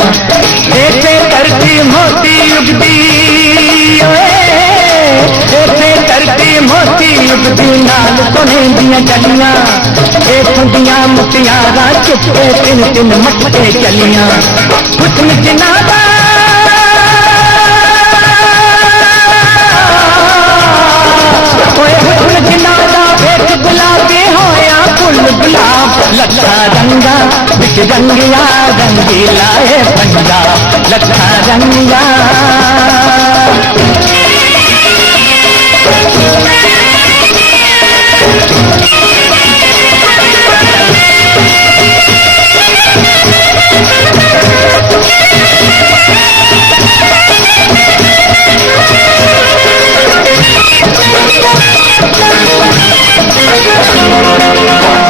इत्थे धरती मोती उगदी, इत्थे धरती मोती उगदी नाल सोने दियां चलियां, इत्थों दियां मुटियारां चुप्पे तिन तिन मटके चलियां। हुस्न जिन्हां दा गुलाबी होया फुल गुलाब, लखा रंगा विच रंगिया रंगीला है पंजाब, लखा रंगा।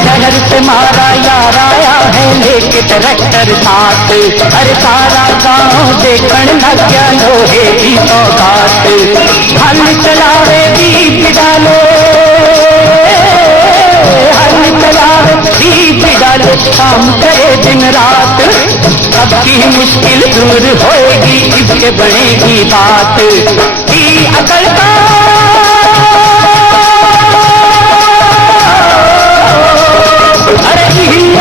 शहर से मारा यार आया है लेके ट्रैक्टर साथ, अरे सारा गांव देखण लग गया लोहे की सौगात, हल चलावे दीप डाले, हल चलावे दीप डाले, काम करे दिन रात, अब की मुश्किल दूर होएगी इसके बनेगी बात। की अकल का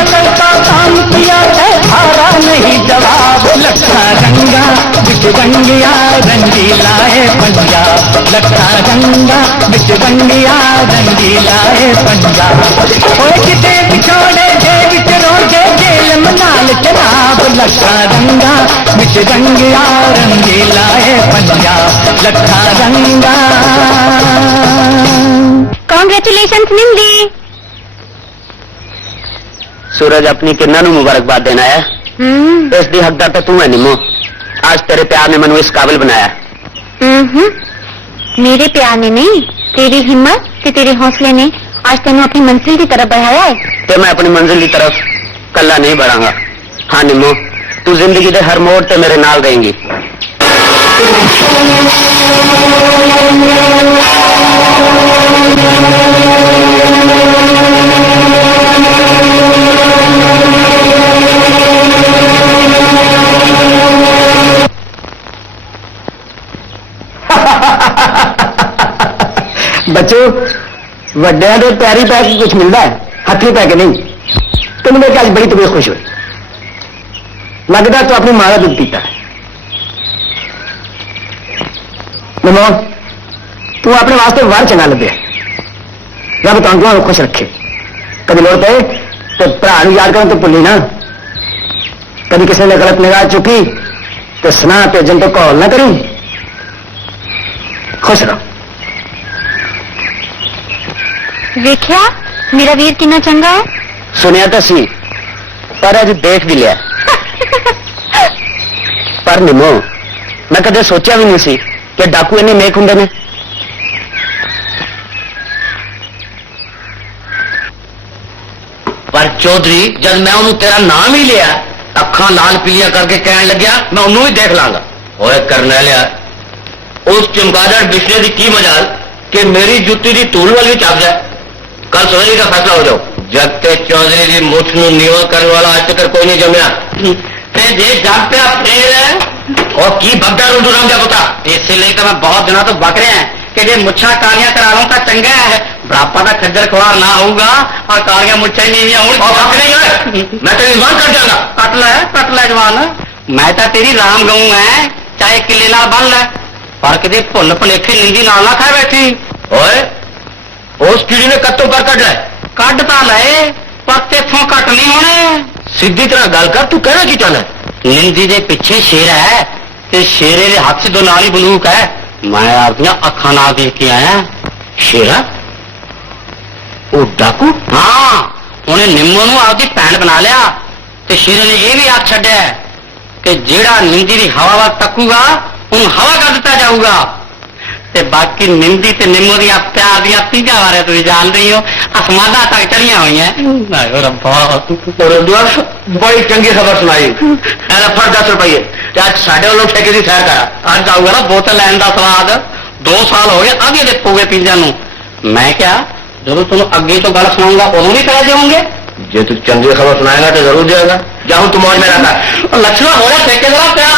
अकल का काम किया है हारा नहीं जवाब, लखा रंगा विच रंगिया रंगीला है पंजाब, लखा रंगा विच रंगिया रंगीला है पंजाब। ओए किते बिछोड़े दे विच रोंदे जेल मनाल जनाब, लखा रंगा विच रंगिया रंगीला है पंजाब, लखा रंगा। कांग्रेचुलेशंस निंदी। सूरज अपनी किन्ना नू मुबारकबाद देना है, इस दी हकदार तो तू है निमो, आज तेरे प्यार ने मैनू इस काबिल बनाया। मेरे प्यार ने नहीं, तेरी हिम्मत ते तेरे हौसले ने आज तेनू अपनी मंजिल की तरफ बढ़ाया है। ते मैं अपनी मंजिल की तरफ कल्ला नहीं बढ़ाऊंगा। हाँ निमो, तू जिंदगी के हर मोड़ ते मेरे नाल रहेंगी। बच्चों वड्डिया के पैरी पै के कुछ मिलता है, हथी पै के नहीं। तुम देख आज बड़ी तबीयत खुश हुई, लगता तो अपनी मां का दुख पीता है। नमो तू अपने वास्ते वर चंगा लभे, रब तंगुआ खुश रखे। कभी लोड़ पे तो भरा याद कर तो भुली ना, कभी किसी ने गलत निगाह चुकी तो सुना भेजन तो कॉल ना करी। खुश रहो। वेख्या मेरा वीर कितना चंगा है, सुनिया तो सी पर अज देख भी लिया पर निमो मैं कदे सोचा भी नहीं सी कि डाकू इन्ने नेक हुंदे ने पर चौधरी जब मैं उन्होंने तेरा नाम ही लिया अखा लाल पीलिया करके कहने लग्या मैं उन्होंने ही देख लांगा ओए करने लिया उस चमगादड़ बिछड़े की की मजाल कि मेरी जुत्ती की धूल वाली छप जाए कल सवेरे का फैसला हो जाओ जब ते चौधरी की मुठ नूं नीवा करने वाला आज तक कोई नहीं जमया ते जे जब पे फेर है और की बगड़ा रूडू राम जा पता इसलिए तो मैं बहुत दिनों तो बक रहे हैं कि जे मुच्छा कालियां करा लूं तो चंगा है बुढ़ापा का खज्जर खुआर ना होगा और कालियां मुच्छा ही नहीं आऊंगी मैं तेरी जवान कट जाऊंगा कट ले जवान मैं तो तेरी राम गऊ है चाहे किले नाल बन ले पर किसी भुल भुलेखे निंदी नाल ना खाए बैठी ओए उस कीड़ी ने कत्तों पर कट ले कट तो ले पर तेथों कट नहीं होने सीधी तरह गल कर तू कहना की चाहना निंदी दे पीछे शेर है ते शेरे दे हाथ से दो नाली बंदूक है मैं आपने अखा ना देख के आया शेरा वो डाकू हाँ उन्हें निम्मो नूं आपकी भैन बना लिया ते शेरे ने यह भी आख छड्या कि जेड़ा निंदी की हवा वल तकूगा उन हवा कर दिता जाऊगा ते बाकी निंदी ते निम्मो दी प्यार दी पीजा बारे तुम जान रही हो आसमाना तक चढ़िया हुई हैं बड़ी चंगी खबर सुनाई फट 10 रुपये आज साढ़े वालों ठेके की सैर करा आज आऊगा ना बोतल लैन का स्वाद 2 साल हो गए अगे देखोगे पीजा नू मैं क्या जब तुम अगे तो गल सुनाऊंगा उदों भी पैसे देंगे जे तू चंगी खबर सुनाएगा तो जरूर देगा जाऊं तुम और मेरा था लक्ष्मण हो रहा ठेके जरा प्यार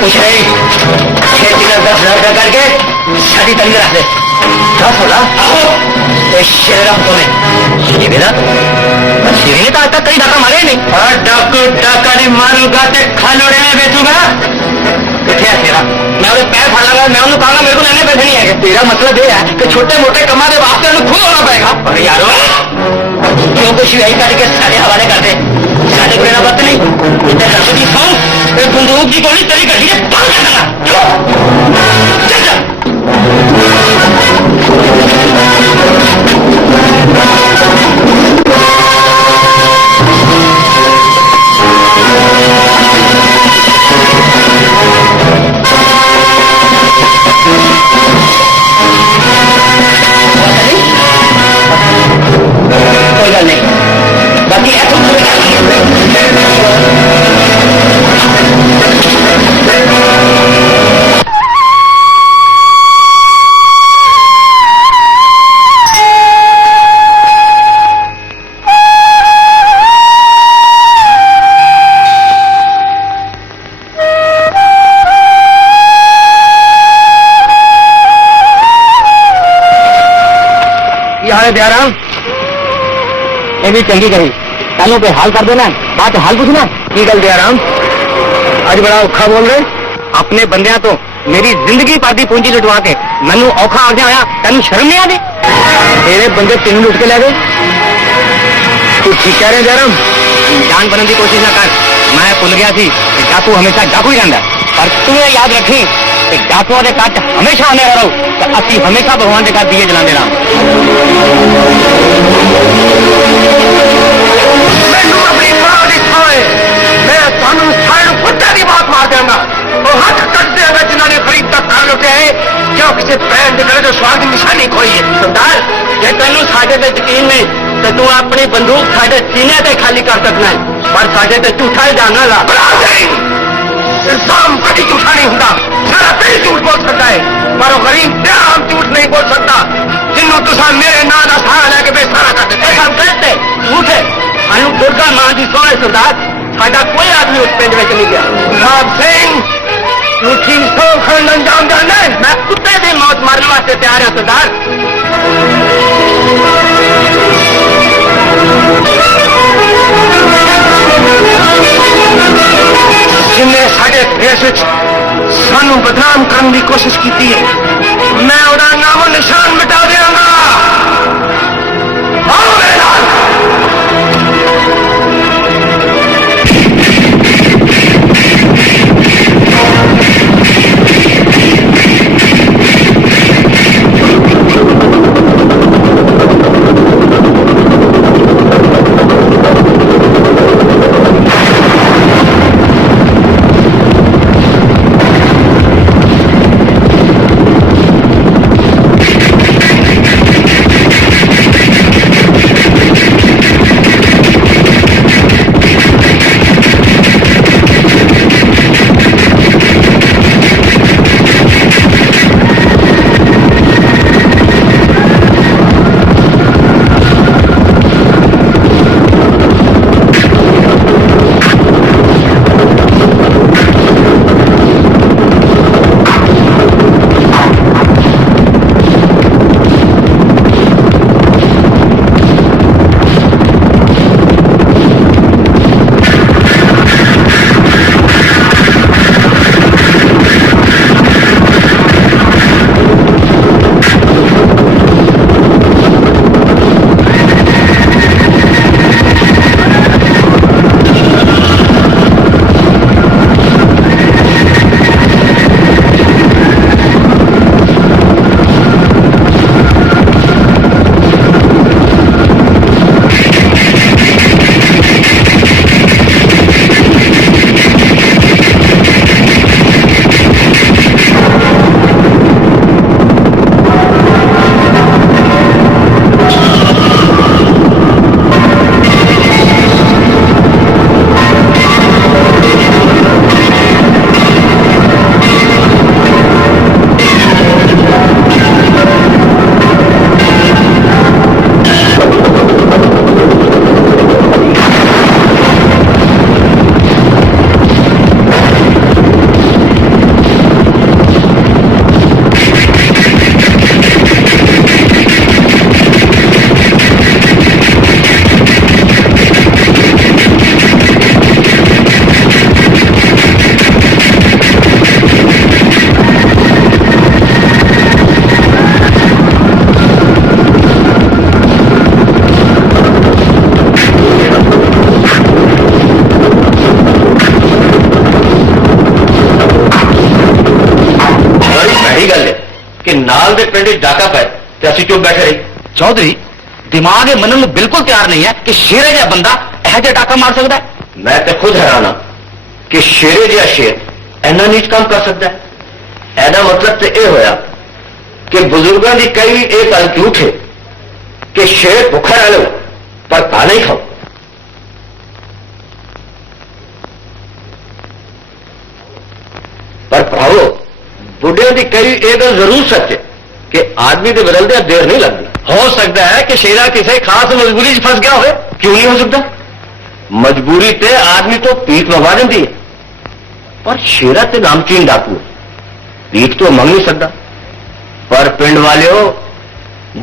कुछ नहीं खेती का 10,000 रुपया करके शादी तली रख दे 10 होला शेरा ने तो आज तक कई डाका मारे नहीं और डाकू डाका नहीं मारूंगा तो खानोड़े में बेचूंगा किथे शेरा मैं उन्हें पैर फाड़ांगा मैं उन्हें कहूंगा मेरे को लेने पैसे नहीं है तेरा मतलब ये है कि छोटे मोटे कमा के वास्ते उन्हें खुद होना पड़ेगा अरे यारो क्यों कुछ यही करके सारे हवाले कर दे साढ़े को लेना बात नहीं इतने रसों की खाऊं बंदूक की गोली तेरी गड्डी में पाल कर कोई गल नहीं बाकी दयाराम ये भी चंगी कही पहलों पे हाल कर देना बात हाल पूछना की गल दयाराम आज बड़ा औखा बोल रहे अपने बंदियां तो मेरी जिंदगी पादी पूंजी लुटवा के मैनू औखा आखिया होया तेन शर्म नहीं आती तेरे बंदे तीन लुट के ले गए तू ठीक कह रहे दयाराम जान बनने की कोशिश ना कर मैं भुल गया थी कि डाकू हमेशा डाकू ही रहता पर तू ये याद रखी कि डाकुओं के कट हमेशा आने रहो तो असी हमेशा भगवान के घर दिए जलाते रहा मैं सानू सारे कुत्ते की बात मार देंगा और हाथ कट देगा जिन्होंने खरीद तक कर लुटे है क्यों किसी पैर निकले तो स्वाद की निशानी खोई है सरदार जे तेनू साडे ते यकीन नहीं तो तू अपनी बंदूक साडे सीने ते खाली कर सकना है पर साडे ते झूठा इल्जाम ना ला इल्जाम कभी झूठा नहीं होता, सारा दिल झूठ बोल सकता है, पर वो गरीब आम झूठ नहीं बोल सकता जिन्हों तुसा मेरे नाम का सहारा लेके बेसहारा कर देते। हम कहते झूठ है, सानू दुर्गा मां की सोने सरदार, साडा कोई आदमी उस पिंड में नहीं गया। गुलाब सिंह झूठी सौ खंड अंजाम जाना है। मैं कुत्ते की मौत मारने वास्ते तैयार है सरदार। जिन्हें साढ़े देश सानू बदनाम करने की कोशिश की थी, मैं उदा नामो निशान मिटा देंगा। आओ मेरे नाल। नाल दे पिंड डाका पाए ते असीं चुप बैठे रही। चौधरी दिमाग ये मनन नूं बिल्कुल तैयार नहीं है कि शेरे जिहा बंदा यह जिहा डाका मार सकता है। मैं तो खुद हैरान हाँ कि शेरे जिहा शेर इन्ना नीच काम कर सकता है। ऐदा मतलब तो यह होया कि बुजुर्गों की कई एक गल झूठ है कि शेर भुखा रह लो पर खा नहीं खाओ। पर भावो बुढ़ियों की कई एक गल जरूर सच है कि आदमी के बदलदे देर नहीं लगती। हो सकता है कि शेरा किसी खास मजबूरी फंस गया हो। क्यों नहीं हो सकता? मजबूरी ते आदमी तो पीठ मंगवा देती है, पर शेरा ते नामचीन डाकू पीठ तो मंग नहीं सकता। पर पिंड वालियों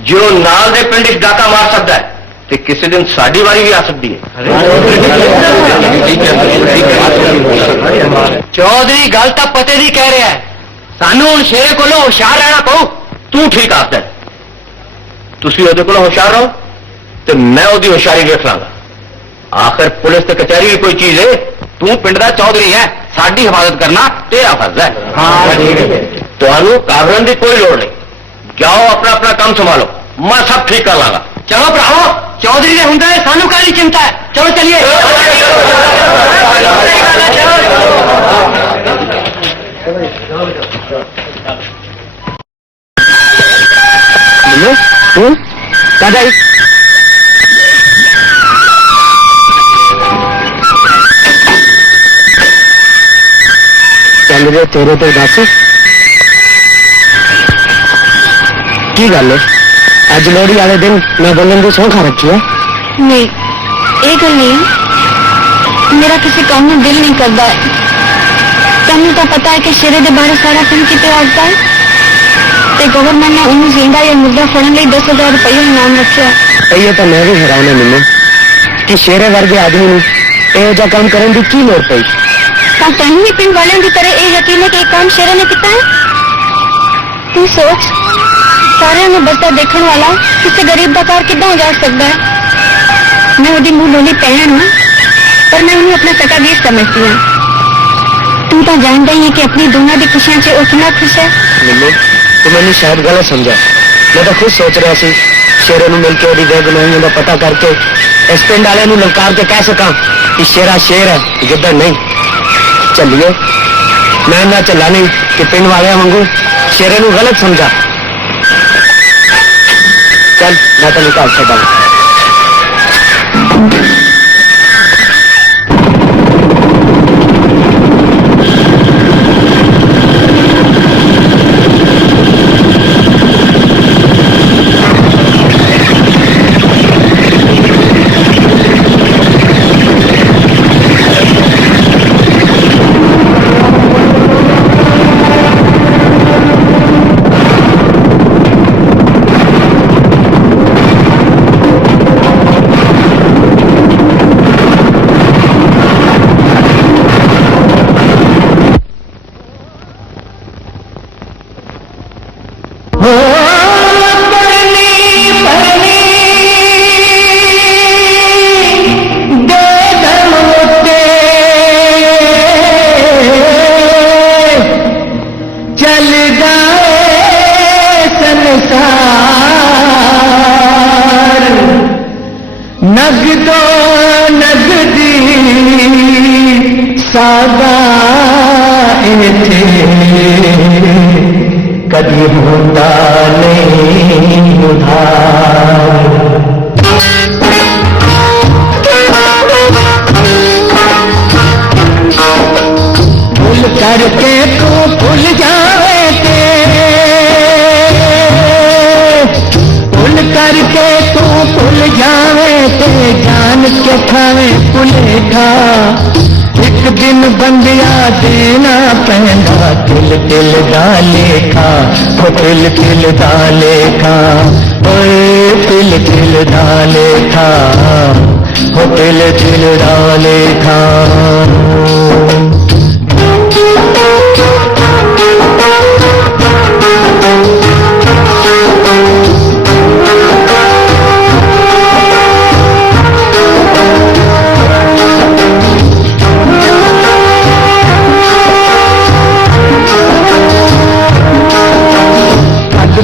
जो नाल दे पिंड डाका मार सकता है तो किसी दिन साड़ी वारी भी आ सकती है। चौधरी गल तो पते दी कह रहा है, सानू हुण शेरे कोलों होशियार रहना पऊ। तू ठीक आखदा है, तुसीं ओहदे कोलों होशियार रहो तो मैं ओहदी होशियारी देख लांगा। आखिर पुलिस ते कचहरी भी कोई चीज है। तू पिंड दा चौधरी है, साडी हिफाजत करना तेरा फर्ज है। तुहानू कागजां दी कोई लोड़ नहीं, जाओ अपना अपना काम संभालो, मैं सब ठीक कर लांगा। चलो भराओ, चौधरी ने हुंदा है, सानू काहदी चिंता है। चलो चलिए। दादा रंग दे तेरे तो उदासी की गल है? अज लोहड़ी वाले दिन मैं बोलन की सौं खा रखी है। नहीं ये गल नहीं है, मेरा किसी काम में दिल नहीं करता है। तेन तो पता है कि शेरे के बारे सारा पिंड कितने आता है, ते गवर्नमेंट ने उन्हें जिंदा या मुर्दा फड़न लिए 10,000 रुपये इनाम रखा। ये तो मैं भी हैरान है मैनू कि शेरे वर्गे आदमी ने यह जा काम करने की की लोड़ पई। तो तेन भी पिंड वालों की तरह ये यकीन है कि एक काम शेरे ने किया है? तू सोच, सारे में बसता देखने वाला किसी गरीब का कार कितना उजाड़ सकता है। मैं वो मुंह बोली भैन हूँ, पर मैं उन्हें अपना सका वीर समझती हूँ। तू तो जानता ही है कि अपनी दोनों की खुशियां से वो कितना खुश है। मिलू तू मैंने शायद गलत समझा। मैं तो खुद सोच रहा सी शेरे मिल के ओदी बेगुनाहियों का पता करके इस पिंड वाले ललकार के कह सका कि शेरा शेर है गिद्दड़ नहीं। चलिए मैं ना चला नहीं कि पिंड वाले वांगू शेरे गलत समझा। चल मैं तेन घर छा। कभी होता नहीं उधार। भूल करके तू भूल जावे के, भूल करके तू भूल जावे के, जान के खावे भुलेखा। एक दिन बंदिया देना पैंदा तिल तिल दा लेखा। ओ तिल तिल दा लेखा, ओए तिल तिल दा लेखा, ओ तिल तिल दा लेखा।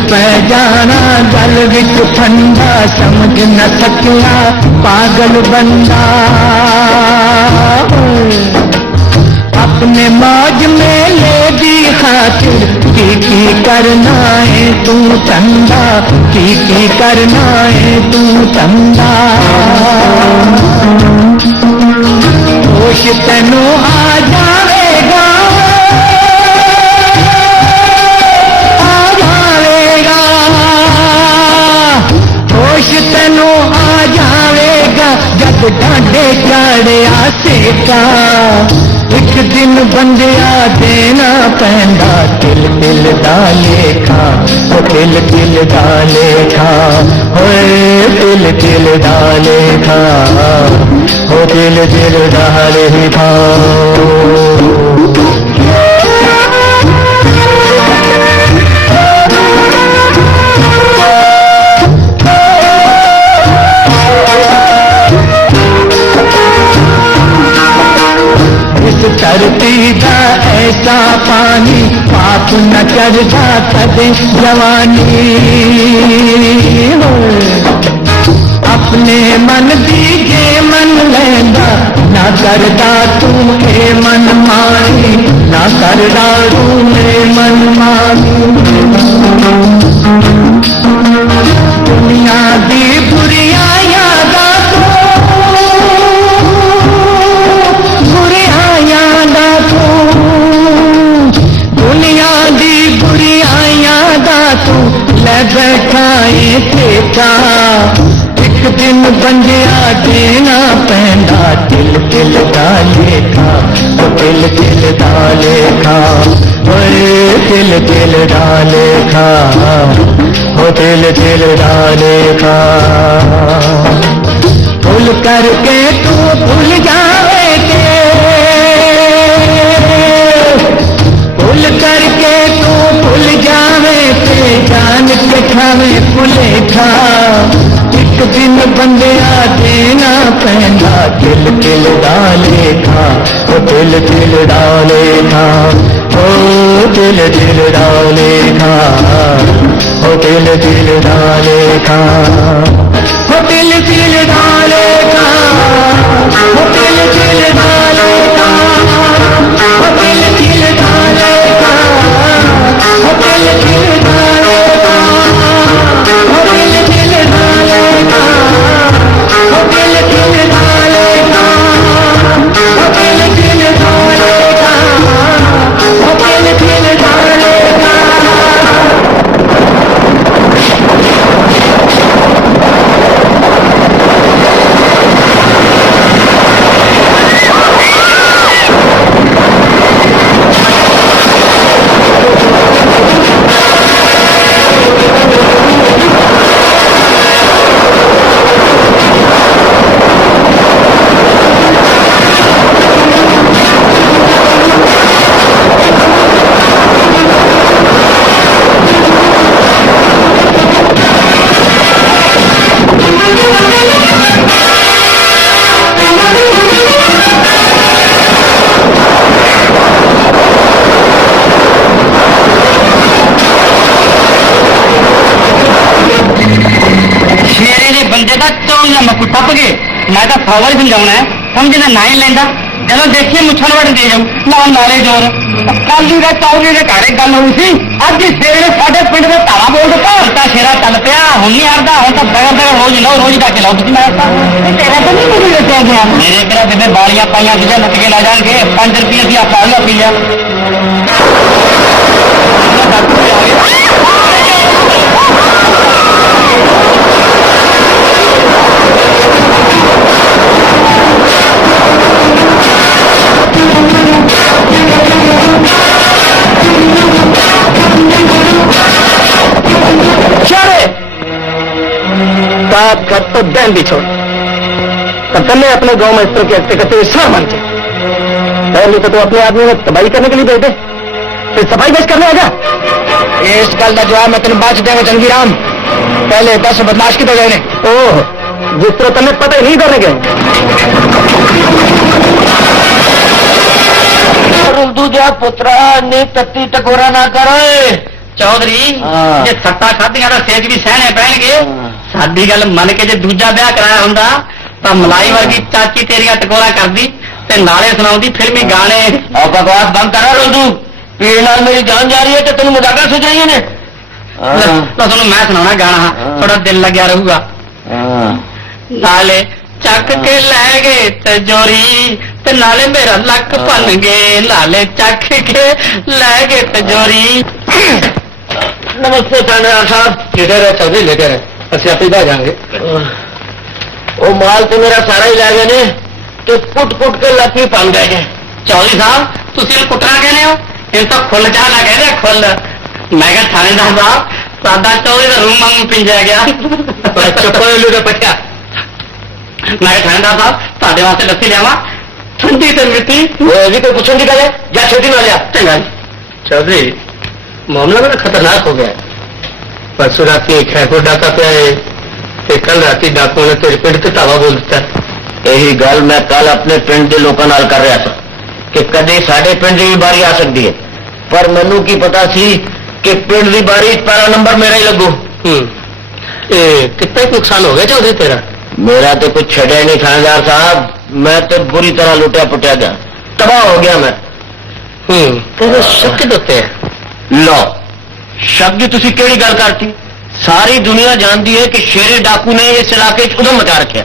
पै जाना गल विच ठंडा, समझ न सकिया पागल बंदा। अपने मौज में ले दी खातिर की करना है तू चंदा, की करना है तू चंदा। होश तेनू आ जाएगा, तेनू आ जाएगा जब डांडे चढ़िया सेका। एक दिन बंदिया देना पैंदा तिल तिल दा लेखा। ओ तिल तिल दा लेखा, ओए तिल तिल दा लेखा, ओ तिल तिल दा लेखा। धरती का ऐसा पानी पाप न करता कदे जवानी। अपने मन दीजे मन लेंदा ना करदा तू ए मन मानी, ना करदा तू ए मन मानी। दुनिया दी बुरिया यादा तू, बुरिया यादा तू देना पैंदा तिल तिल दा लेखा ओ तिल तिल दा लेखा ओए तिल तिल दा लेखा ओ तिल तिल दा लेखा भूल करके तू भूल जाएगे भूल करके तू भूल जावे ते जान के खावे भुलेखा एक दिन बंदिया देना पैंदा तिल तिल दा लेखा ओ तिल तिल दा लेखा ओ तिल तिल दा लेखा ओ तिल तिल दा लेखा ओ तिल तिल दा लेखा ओ तिल तिल दा लेखा ओ तिल तिल दा लेखा ओ तिल तिल दा लेखा ओ तिल तिल दा लेखा ओ तिल तिल दा लेखा ओ तिल तिल दा लेखा ओ तिल तिल दा लेखा टप गए मैं तो 100 बार समझाना है समझना ना ही लेंदा ਜਦੋਂ ਦੇਖੀਏ ਮੁੱਛਣ ਵੜ ਦੇ ਜਾਊ ਨਾ ਨਾਲੇ ਜੋਰ ਕਾਲੀ ਦਾ ਚੌਧਰੀ ਦੇ ਘਰੇ ਗੱਲ ਹੋਈ ਸੀ ਅੱਜ ਹੀ ਸਵੇਰੇ ਸਾਡੇ ਪਿੰਡ ਦੇ ਧਾਰਾ ਬੋਲ ਦਿੱਤਾ ਤਾਂ ਸ਼ੇਰਾ ਚੱਲ ਪਿਆ ਹੁਣ ਨਹੀਂ ਹਰਦਾ ਹੁਣ ਤਾਂ ਬਗਰ ਬਗਰ ਰੋਜ਼ ਲਓ ਰੋਜ਼ ਢੱਕ ਲਓ ਤੁਸੀਂ ਮੈਂ ਤੇਰਾ ਤਾਂ ਨਹੀਂ ਮੈਨੂੰ ਦੱਸਿਆ ਗਿਆ ਮੇਰੇ ਕਿਹੜਾ ਬੇਬੇ ਬਾਲੀਆਂ ਪਾਈਆਂ ਜਿਹਨਾਂ ਲੁੱਟ ਕੇ ਲੈ ਜਾਣਗੇ 5 ਰੁਪਏ ਦੀ ਆਪਾਂ ਲਾ ਪੀ ਲਿਆ बात कर तो बैन भी छोड़ तब तक मैं अपने गांव में इस तरह के हत्ते करते हुए सर मान के पहले तो अपने आदमी में तबाही करने के लिए भेज दे फिर सफाई बेच करने आ जा इस गल का जवाब मैं तेन बाद देंगे जंगी राम पहले 10 बदमाश की तो गए ओह जिस तरह तुम्हें पता ही नहीं करने गए उर्दू जा पुत्रा ने तत्ती टकोरा ना करो चौधरी जे सत्ता खादियां ਦਾ ਸੇਜ ਵੀ ਸਹਿਣੇ ਪੈਣਗੇ ਸਾਡੀ ਗੱਲ ਮੰਨ ਕੇ ਜੇ ਦੂਜਾ ਵਿਆਹ ਕਰਾਇਆ ਹੁੰਦਾ ਤਾਂ ਮਲਾਈ ਵਰਗੀ ਚਾਚੀ ਤੇਰੀਆਂ ਟਕੋਰਾ ਕਰਦੀ ਤੇ ਨਾਲੇ ਸੁਣਾਉਂਦੀ ਫਿਲਮੀ ਗਾਣੇ ਆ ਬਕਵਾਸ ਬੰਦ ਕਰ ਰੋਦੂ ਪੀੜ ਨਾਲ ਮੇਰੀ ਜਾਨ ਜਾ ਰਹੀ ਹੈ ਤੇ ਤੈਨੂੰ ਮਜ਼ਾਕਾਂ ਸੁਝ ਰਹੀਆਂ ਨੇ ਤਾਂ ਤੁਹਾਨੂੰ ਮੈਂ ਸੁਣਾਉਣਾ ਗਾਣਾ ਥੋੜਾ ਦਿਲ ਲੱਗਿਆ ਰਹੂਗਾ ਨਾਲੇ ਚੱਕ ਕੇ ਲੈ ਗਏ ਤਜੋਰੀ ਤੇ ਨਾਲੇ ਮੇਰਾ ਲੱਕ ਭੰਨ ਗਏ ਨਾਲੇ ਚੱਕ ਕੇ ਲੈ ਗਏ ਤਜੋਰੀ नमस्ते थानेदार साहब लेटे रहे चौधरी लेटे रहे असि आप ही जाएंगे वो माल तो मेरा सारा ही लै गए ने तो कुट कुट के लक भी पन गए चौधरी साहब तुम कुटना कहने हो इन तो खुल चाहना कहते खुल मैं क्या थानेदार साहब सादा चौधरी का रूम मांग पिंजा गया चुप पटिया मैं थानेदार साहब साढ़े वास्ते लस्सी लियावा ठंडी तो मिट्टी कोई पूछने की गल है या छोटी ना लिया चंगा चौधरी मामला बड़ा खतरनाक हो गया परसों रात खैरपुर डाका पे आए कल रात डाकू ने तेरे पिंड से धावा बोल दिता यही गल मैं कल अपने पिंड के लोगों नाल कर रहा था कि कदे साडे पिंड की बारी आ सकती है पर मैनू की पता सी कि पिंड की बारी पहला नंबर मेरा ही लगू कितना नुकसान हो गया चौधरी तेरा मेरा तो कुछ छड़िया नहीं थानेदार साहब मैं तो बुरी तरह लुटिया पुटिया गया तबाह हो गया मैं तेरे शक होते हैं लो शब्द तुसी केड़ी गल करती सारी दुनिया जानती है कि शेरे डाकू ने इस इलाके उधम मचा रखे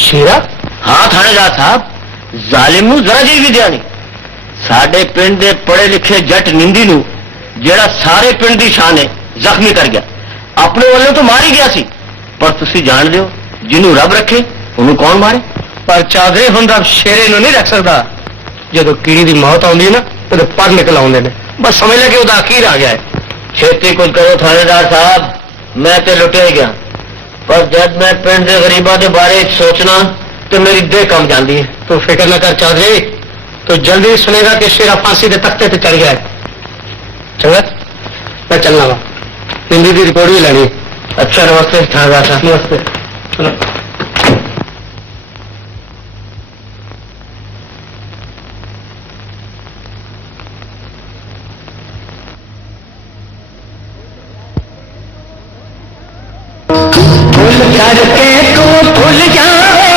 शेरा हाँ थानेदार साहब जालिम नू जरा जी भी दिया नहीं साडे पिंड दे पढ़े लिखे जट निंदी नू जेड़ा सारे पिंड दी शान है जख्मी कर गया अपने वालों तो मार ही गया सी पर तुसी जान दियो ਜਿਹਨੂੰ ਰੱਬ ਰੱਖੇ ਉਹਨੂੰ ਕੌਣ ਮਾਰੇ? ਪਰ ਚਾਦਰੇ ਹੁਣ ਰੱਬ ਸ਼ੇਰੇ ਨੂੰ ਨਹੀਂ ਰੱਖ ਸਕਦਾ। ਜਦੋਂ ਕੀੜੀ ਦੀ ਮੌਤ ਆਉਂਦੀ ਹੈ ਨਾ ਤੇ ਪਰ ਨਿਕਲ ਆਉਂਦੇ ਨੇ। ਬਸ ਸਮਝ ਲੈ ਕਿ ਉਹਦਾ ਅਖੀਰ ਆ ਗਿਆ ਹੈ। ਛੇਤੀ ਕੁਝ ਕਰੋ ਥਾਣੇਦਾਰ ਸਾਹਿਬ, ਮੈਂ ਤੇ ਲੁੱਟਿਆ ਗਿਆ, ਪਰ ਜਦ ਮੈਂ ਪਿੰਡ ਦੇ ਗਰੀਬਾਂ ਦੇ ਬਾਰੇ ਸੋਚਣਾ ਤੇ ਮੇਰੀ ਦੇਹ ਕੰਬ ਜਾਂਦੀ ਹੈ। ਤੂੰ ਫਿਕਰ ਨਾ ਕਰ ਚਾਦਰੇ, ਤੂੰ ਜਲਦੀ ਸੁਣੇਗਾ ਕਿ ਸ਼ੇਰਾ ਫਾਂਸੀ ਦੇ ਤਖਤੇ ਤੇ ਚੜ ਗਿਆ ਹੈ। ਚੰਗਾ मैं चलना वा, हिंदी की रिपोर्ट भी लेनी। अच्छा नमस्ते थानेदार साहब। नमस्ते। चलो भूल करके तू भूल जाए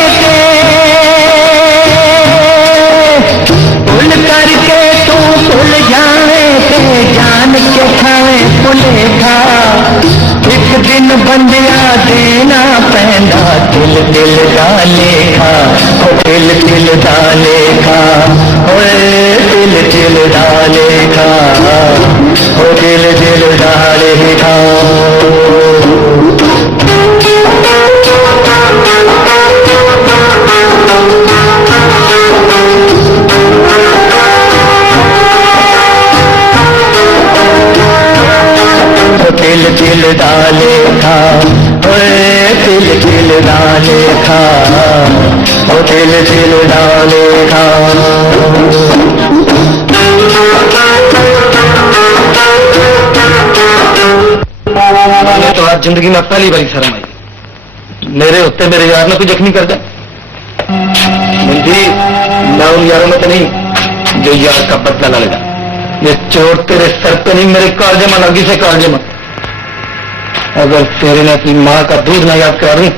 भूल करके तू भूल जाए जान के खाए भुलेखा एक दिन बंदिया देना पैंदा दिल दिल दा लेखा ओ दिल दिल दा लेखा ओए दिल दिल दा लेखा ओ दिल दिल दा लेखा। दिल दिल डाले खा दिल दिल डाले खा दिल दिल डाले खा। मैंने तो आज जिंदगी में पहली बारी शर्म आई, मेरे उत्ते मेरे यार ने कोई जख्मी कर दिया। मंदी मैं उन यारों में तो नहीं जो यार का बदला ना लगा। ये चोट तेरे सर पे नहीं मेरे कालजे में लगी से कालजे में। अगर तेरे ने अपनी माँ का दूध ना याद करा दूं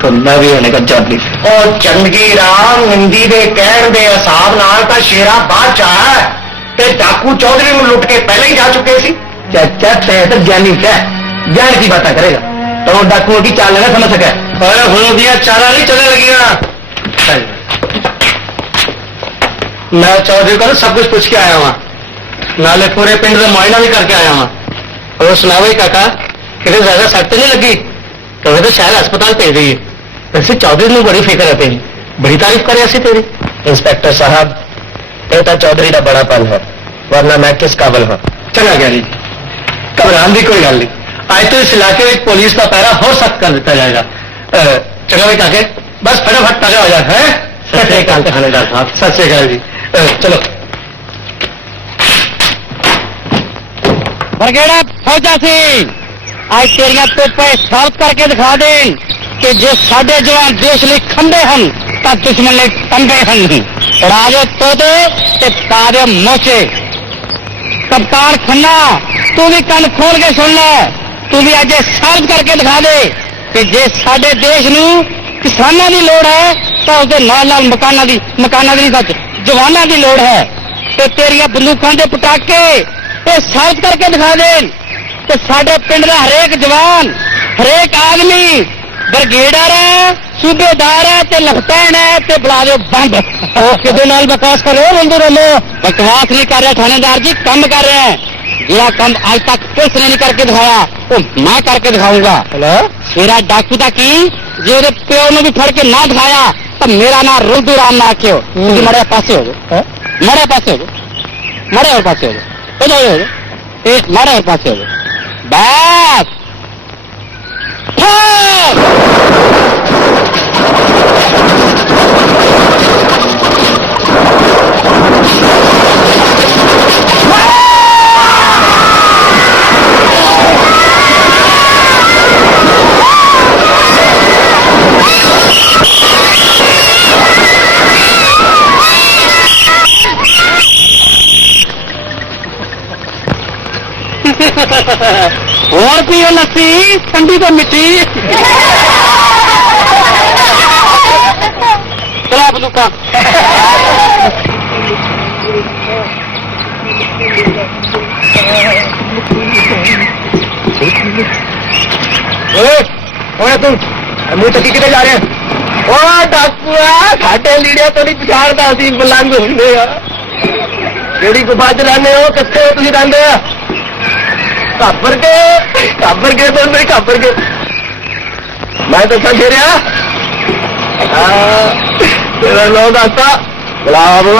तो मैं भी होने का जात नहीं। और चंदगी राम निंदी दे कहण दे हिसाब नाल तां शेरा बाद च आया ते डाकू चौधरी ਨੂੰ लुट के पहले ही जा चुके सी। चाचा तय तो ज्ञानी क्या ज्ञान की बातें करेगा तो डाकुओं की चाल ना समझ सके। अरे हुन दिया चाला नहीं चलने लगी। मैं चौधरी को सब कुछ पूछ के आया वहां, नाले पूरे पिंड में मुआयना भी करके आया वहां। और सुना भाई काका कितने ज्यादा सट नहीं लगी तो तो शायद अस्पताल भेज दी। वैसे चौधरी ने बड़ी फिक्र है तेरी, बड़ी तारीफ करे ऐसी तेरी। इंस्पेक्टर साहब ये तो चौधरी का बड़ापन है, वरना मैं किस काबिल हूं। चला गया जी, घबराने की कोई गल नहीं। आज तो इस इलाके में पुलिस का पैरा और सख्त कर दिया जाएगा। चलो भाई काके बस फटाफट ताजा हो जाए है। सत श्री अकाल थानेदार साहब। सत श्री अकाल जी। चलो बरगेड़ा फौजा सिंह आज तेरिया पेपर साफ करके दिखा दे कि जो साडे जवान देश लिए खंबे हैं तो दुश्मन लिए तंबे हैं। राजे तोते ते तारे मोचे। कप्तान खन्ना तू भी कान खोल के सुन ले, तू भी अजे साफ करके दिखा दे कि जे साडे देश नू किसानां दी लोड़ है तो उसदे नाल नाल मकानां दी नहीं सच जवानां दी लोड़ है। ते तेरिया बंदूकां दे पटाके ये साफ करके दिखा दे कि साडे पिंड दा हरेक जवान हरेक आदमी ब्रिगेडर है, सूबेदार है ते लखतैन है ते बुला दो बंद। किदे नाल बकवास कर रहे हो बंदे रोलो? बकवास नहीं कर रहे थानेदार जी, काम कर रहे हैं। जिहड़ा काम आज तक पुलिस ने नहीं करके दिखाया वो मैं करके दिखाऊंगा। मेरा डाकू दा की जे ओदे प्यो ने भी फड़ के ना दिखाया तो मेरा नाम रुलदू राम ना रखियो। तुसीं मड़े पासे हो जाओ, मड़े पासे हो जाओ, मड़े और पासे हो जाओ, एक मड़े और पासे हो जाओ बस। और पियो लस्सी ठंडी तो मिट्टी। चला बंदूका तुम मुंह चकी कितने जा रहे हैं? ओ डाकुआ घाटे लीड़े तो नहीं पिछाड़ता सी बलंग होंगे जेड़ी गुफा च रहने हो कितने हो तुम रहंदे आ? काबर के दोनों काबर के मैं तो सच रहा तेरा नाम दाता गुलाब ओ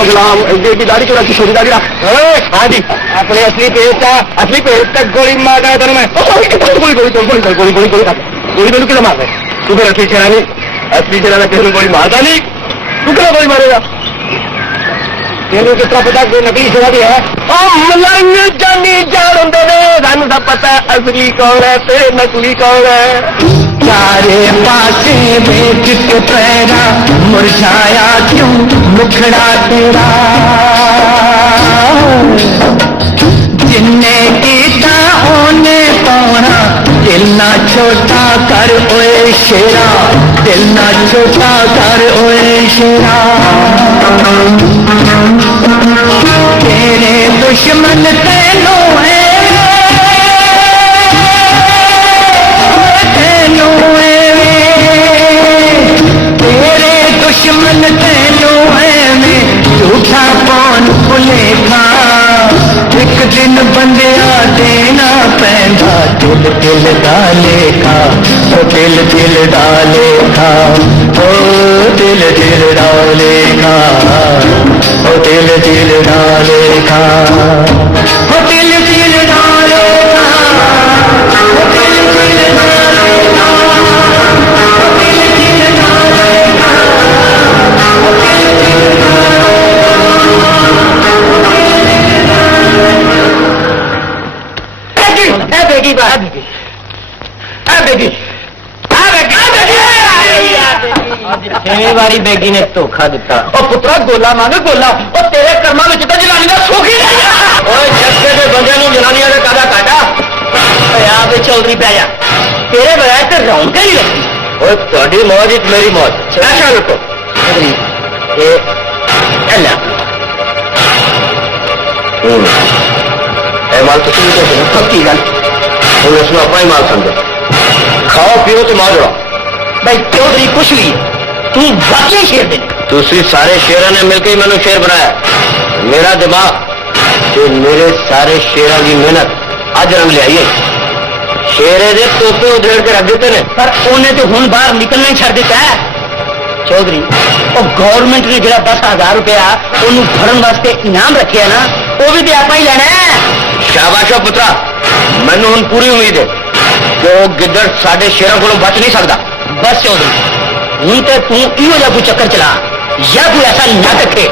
गुलाम की दाढ़ी क्यों रखी छोटी दाढ़ी रख हाँ जी अपने असली पेज तक गोली मार रहा है तेरे में गोली मैंने कितना मार रहे तू फिर असली शेरा नहीं असली शेरा किसी गोली मारता नहीं तू कितना गोली मारेगा तेनू कितना पता कोई नकली शेरा भी है मलंग जानी जान होंगे ने सानू सब पता असली कौन है ते नकली कौन है चारे पासे बेच के पैरा मुरझाया क्यों मुखड़ा तेरा जिन्ने कीता ओने पाना दिल ना छोटा कर ओए शेरा दिल ना छोटा कर ओए शेरा तेरे दुश्मन तेनों है तेरे दुश्मन तेनों है में झूठा कौन भुलेखा एक दिन बंदिया देना पैंदा दिल दिल डालेखा ओ दिल दिल डालेखा ओ दिल दिल डालेखा ओ दिल दिल डालेखा ओ दिल दिल डालेखा ओ दिल दिल डालेखा छेवीं बारी बेगी ने धोखा दिता और पुत्रा गोला मांगे गोला और तेरे कर्मा में तो जनानी का सुख ही नहीं जस्से के बंदे ने जनानिया ने कादा काटा यहाँ पे चौधरी पै जा तेरे बगैर तो रौनक ही लगी और थोड़ी मौज मेरी मौज ऐसा रुको माल तो पक्की गल हूँ इसमें अपना ही माल समझो खाओ पियो तो मौज उड़ाओ भाई चौधरी कुछ भी तू वाकई शेर दे दूसरी सारे शेरों ने मिलकर ही मैंने शेर बनाया मेरा दिमाग ते मेरे सारे शेरों की मेहनत अज रंग ले आइए शेरे दे तोपे उधेड़ के रख देते ने पर उन्हें तो हुण बाहर निकलना ही छड़ दिता है चौधरी और गवर्नमेंट ने जो 10,000 रुपया उन्होंने भरन वास्ते इनाम रखे है ना वो भी तो आप ही लेना है शाबाश पुत्रा मैनू हुण पूरी उम्मीद है कि वो गिद्दड़ साडे शेरों को बच नहीं सकता बस चौधरी हूं तो तू इहो जिहा कोई चक्कर चला या कोई ऐसा नाटक है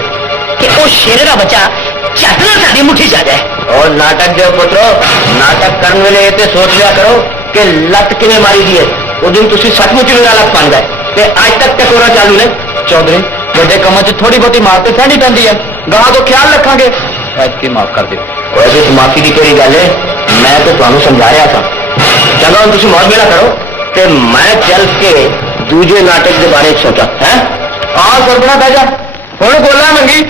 कि वो शेरे का बच्चा झट ना साडी मुट्ठी च आ जाए और नाटक जो पुत्रो नाटक करने वाले ये सोच लिया करो कि लत किवें मारी दी है उस दिन तुसीं सचमुच ही लत बन गए ते अज तक टकोरा चालू ने चौधरी बड़े कामों च थोड़ी बहुती मार तो सहनी पैंदी है गां तो ख्याल रखांगे ऐतकी माफ कर दो वैसे माफी की केड़ी गल है मैं तो तुहानू समझा रहा था चलो हम तुसीं मौज मेला करो ते मैं चल के दूजे नाटक के बारे सोचा है हाँ सरपना बह जा हुण गोला मंगी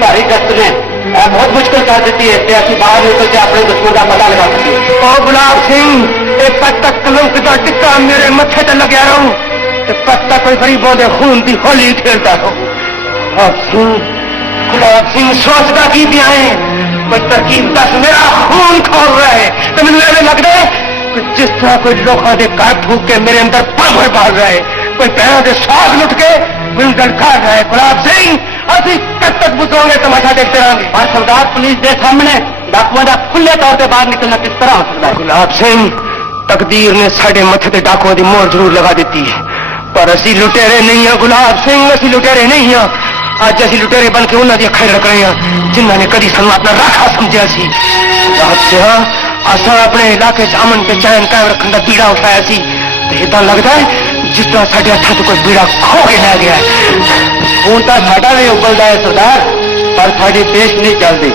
भारी गश्त ने बहुत मुश्किल कर दी है कि असं बाहर निकल के अपने दुश्मन का पता लगा सके और गुलाब सिंह एक कद तक कलंक का टिक्का मेरे मत्थे ते लग्या रहूं कद तक कोई गरीबों के खून की होली खेलता रहूं गुलाब सिंह सोचता की भी आए कोई तरकीब दस मेरा खून खोल रहा है तो मैंने ऐसे लगता है जिस तरह कोई लोगों के घर फूक के मेरे अंदर पावर पाल रहा है कोई पैरों के साग लुट के मिलकर खा गए गुलाब सिंह असि कब तक बुझोगे तमाशा देखते रहेंगे और सरदार पुलिस के सामने डाकुओं का खुले तौर पर बाहर निकलना किस तरह हो सकता है? गुलाब सिंह तकदीर ने साढ़े मथे ते डाकुओं की मोहर जरूर लगा दी है पर असी लुटेरे नहीं है गुलाब सिंह असी लुटेरे नहीं है अज असी लुटेरे बन के उन्होंने खैर रख रहे हैं जिन्होंने कभी सानू अपना राखा समझा सी गुलाब सिंह असा अपने इलाके च अमन ते चैन कायम रखने का बीड़ा उठाया सी इदा लगता है जिस तरह साढ़े हथा तो कोई बीड़ा खो के लै गया खून तो साडा भी उबलता है सरदार पर साड़ी पेश नहीं चलती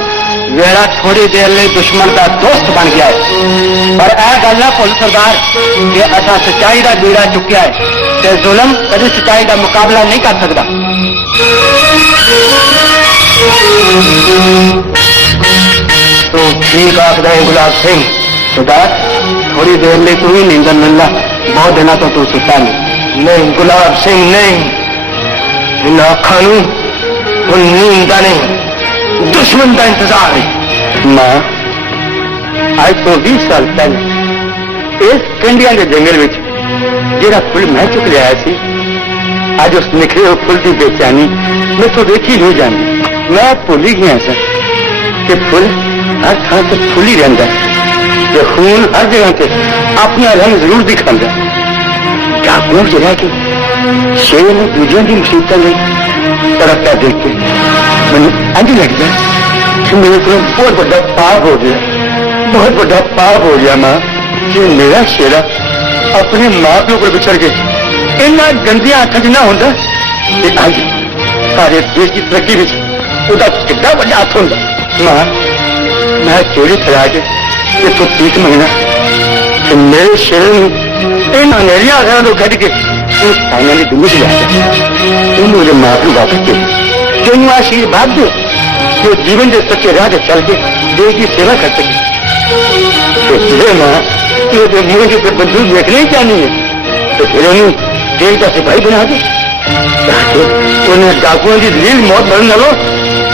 वेड़ा थोड़ी देर लिए दुश्मन का दोस्त बन गया है पर यह गल ना भुल सरदार कि असा सच्चाई का बीड़ा चुक्या है ते जुल्म कभी सच्चाई का मुकाबला नहीं कर सकता। तो ठीक आखदा है गुलाब सिंह सरदार थोड़ी देर लिए तू ही नींदर मिलना बहुत दिनों तो तू सुता नहीं गुलाब सिंह नहीं इन अखा नींद का नहीं दुश्मन का इंतजार है। मां आज तो 20 साल पहले इस कंडिया के जंगल में जेड़ा फुल मैं चुक लिया सी आज उस निखरे हुए फुल की बेचैनी मैं तो देखी नहीं जानी मैं भूल ही गया सर कि फुल हर थान से फुल ही रहता है खून हर जगह से अपना रंग जरूर दिखाता डाकुओं च रह के शेर ने दूजियों की मुसीबत नहीं तड़पता देख के मैं अंज लगता कि मेरे को बहुत बड़ा पाप हो गया बहुत बड़ा पाप हो गया मां कि मेरा शेरा अपने मां प्यो को बिछड़ के इन्ना गंदिया हाथों च ना होंदा कि अज सारे देश की तरक्की में उसका कितना बड़ा हाथ होंदा मां मैं चोरी खड़ा के इतों 30 महीना कि मेरे शेर इन अंधेरिया आधार को कट के उस ताइया की दुनिया से लाया तुम मुझे मां प्यो वापस दे तेन आशीर्वाद दो जो जीवन के सच्चे राह से चल के देश की सेवा कर सके मां तो मुझे जो बंदूक देखने ही चाहनी है तो फिर उन्हें जेल का सिपाही बना दे ताकि उन्हें डाकुओं की रील मौत मर न लो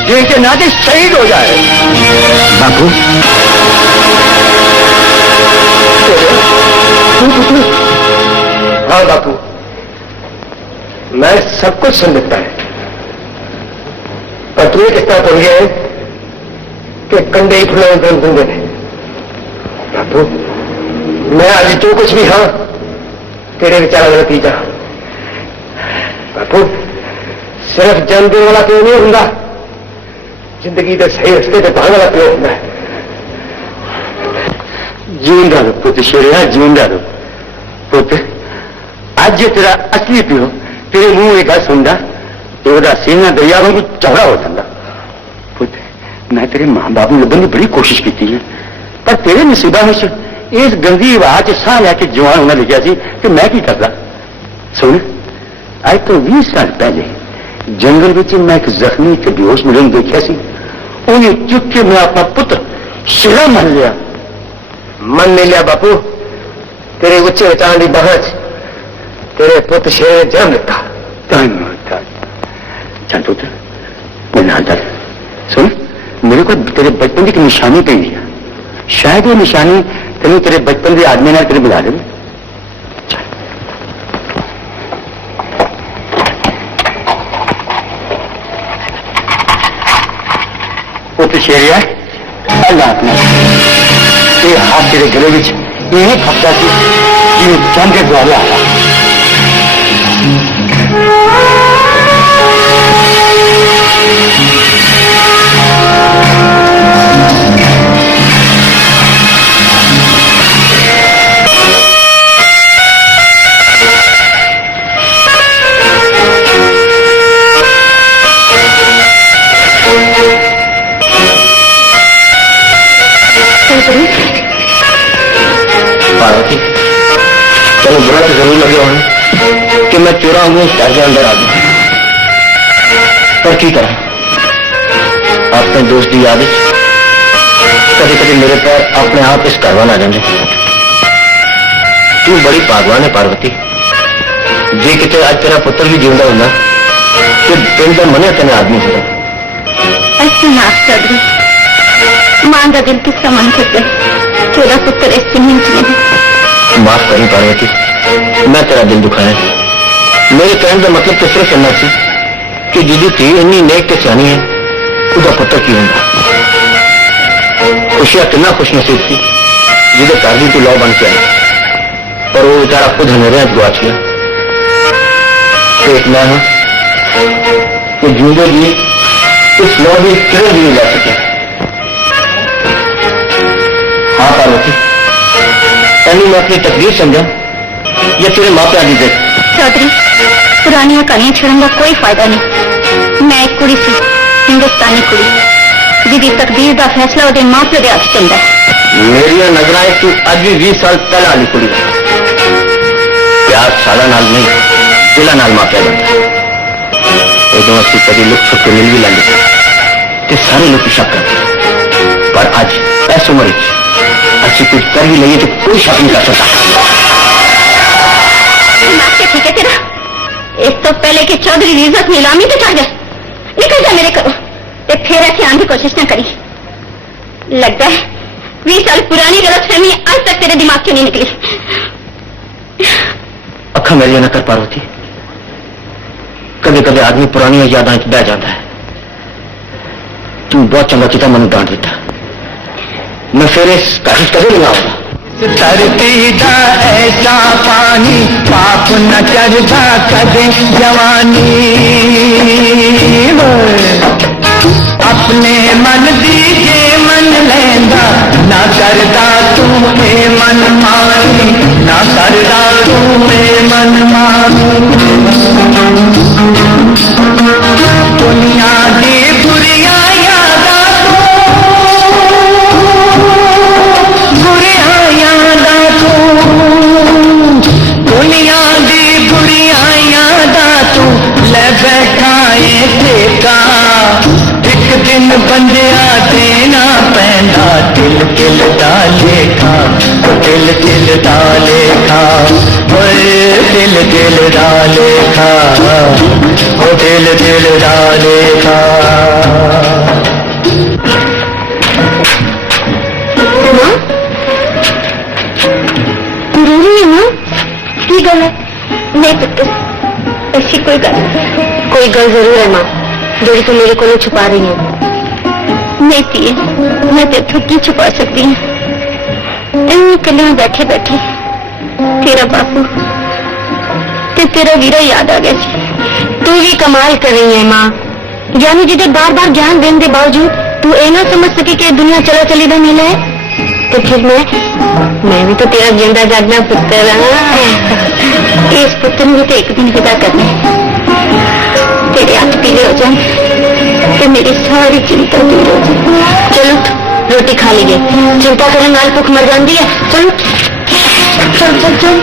जेल के नाते शहीद हो जाए। बापू हाँ बापू मैं सब कुछ सुन लेता है पर तुम्हें किस तरह पड़ गया है कि कंधे ही फुला बंदे ने बापू मैं आज जो कुछ भी हाँ तेरे विचार का नतीजा बापू सिर्फ जन्म देने वाला प्यो नहीं होंगे जिंदगी के सही रस्ते पर पाने वाला प्यो होंगे जीवंदा रहो पुत शेरिया जीवंदा रहो पुत अज तेरा असली प्यो तेरे मुंह एक गल सुनता तो वह सीना दरिया वांगू चौड़ा हो जाता पुत मैं तेरे मां बाप लभन की बड़ी कोशिश की है पर तेरे नसीबा में इस गंदी आवाज साह लैके जवान होना लिखा सी कि मैं की करता सुन आज तो 20 साल पहले जंगल में मैं एक जख्मी ते बेहोश मुंडे नूं देखिया सी उन्हें चुक के मैं अपना पुत्र शेरा मन लिया मन नहीं लिया बापू तेरे उच्चे विचार की बहस तेरे पुत्र शेर ने जन्म लिता चल पुत्र मेरे नाल चल सुन मेरे को तेरे बचपन की एक निशानी पई है शायद ये निशानी तेन तेरे बचपन के आदमी ने तेरे बुला दे पुत्र शेरिया अल्लाह अपना ये हाथ तेरे गले में यही फंसता सी कि चंद के द्वारे आया पार्वती चलो बुरा तो जरूर लगे होने कि मैं चोरा हूं शहर के अंदर आ गया पर की करा अपने दोस्त की याद कभी कभी मेरे पैर अपने आप इस करवा आ जाते तू बड़ी पागवान है पार्वती जे कितने आज तेरा पुत्र भी जीवंदा होना तो दिल का मने तेने आदमी होगा ऐसे माफ कर दो मां का दिल किसका मन करता है तेरा पुत्र ऐसे नहीं माफ करी पार्वती मैं तेरा दिल दुखाया मेरे कहने का मतलब तो सिर्फ इन्ना सी कि जिदी थी इन्नी नेक के सियानी है उसका पुत्र की होंगे। खुशियां कितना खुश नसीब थी जिदे घर भी तू लौ बन के आई, पर वो बेचारा खुद हनेरिया गुआच गया। तो एक मैं हाँ कि जींदे जी इस लौ की किरण भी नहीं जा सके। हाँ पार्वती, तेन मैं अपनी तकदीर समझा या तेरे मापिया की जिद? चौधरी, पुरानियां कहानियां छड़न का कोई फायदा नहीं। मैं एक कुड़ी सी, हिंदुस्तानी कुड़ी जिदी तकदीर का फैसला वो मां प्यो के हाथ चलता है। मेरिया नजर तू अज भी 20 साल पहले वाली कुड़ी प्यार साला नाल नहीं दिला नाल मापिया जाता। उदों असं कभी लुक छुप के मिल भी लेंगे तो सारे लोग शक करते, पर अज इस उम्र असं कुछ कर भी लईए तो कोई शक नहीं कर सकता। ठीक है तेरा, इस तो पहले कि चौधरी की इज्जत नीलामी से चढ़ जाए, निकल जा मेरे घरों ते फिर ऐसे आने की कोशिश न करी। लगता है 20 साल पुरानी गलतफहमी आज तक तेरे दिमाग से नहीं निकली। अखा मेरी न कर पार्वती, कदे कदे आदमी पुरानी यादां च बह जाता है। तू बहुत चंगा किता मैनू डांट दिता, मैं फिर इस काशिश कदे नहीं आऊंगा। धरती दा ऐसा पानी पाप न चढ़ता कदे जवानी। अपने मन दीजे मन लेंदा ना करदा तू ए मन मानी, ना करदा तू ए मन मानी। दुनिया दी बुरिया यादा दुनिया दी बुरिया यादा तू ले बैठा है ठेका। एक दिन बंदिया देना पैंदा दिल दिल दा लेखा, दिल दिल दा लेखा, दिल दिल दा लेखा, दिल दिल दा लेखा। जरूरी है ना की गल है? नहीं पुत्र, ऐसी कोई गल जरूर है मां जो तू मेरे को छुपा रही है। नहीं पिए, मैं तेथों की छुपा सकती हूँ। इन कलियां बैठे बैठे तेरा बापू ते तेरा वीरा याद आ गया सी। तू भी कमाल कर रही है मां, यानी जिसे बार बार ज्ञान देने के बावजूद तू ये ना समझ सकी कि दुनिया चला चली का मेला है। तो फिर मैं भी तो तेरा जिंदा जागना पुत्र हाँ। इस पुत्र ने तो एक दिन विदा करना है। तेरे हाथ पीले हो जाए तो मेरी सारी चिंता दूर हो जाए। चलो रोटी खा लीजिए, चिंता करने नाल भुख मर जाती है। चलो चल चल चल।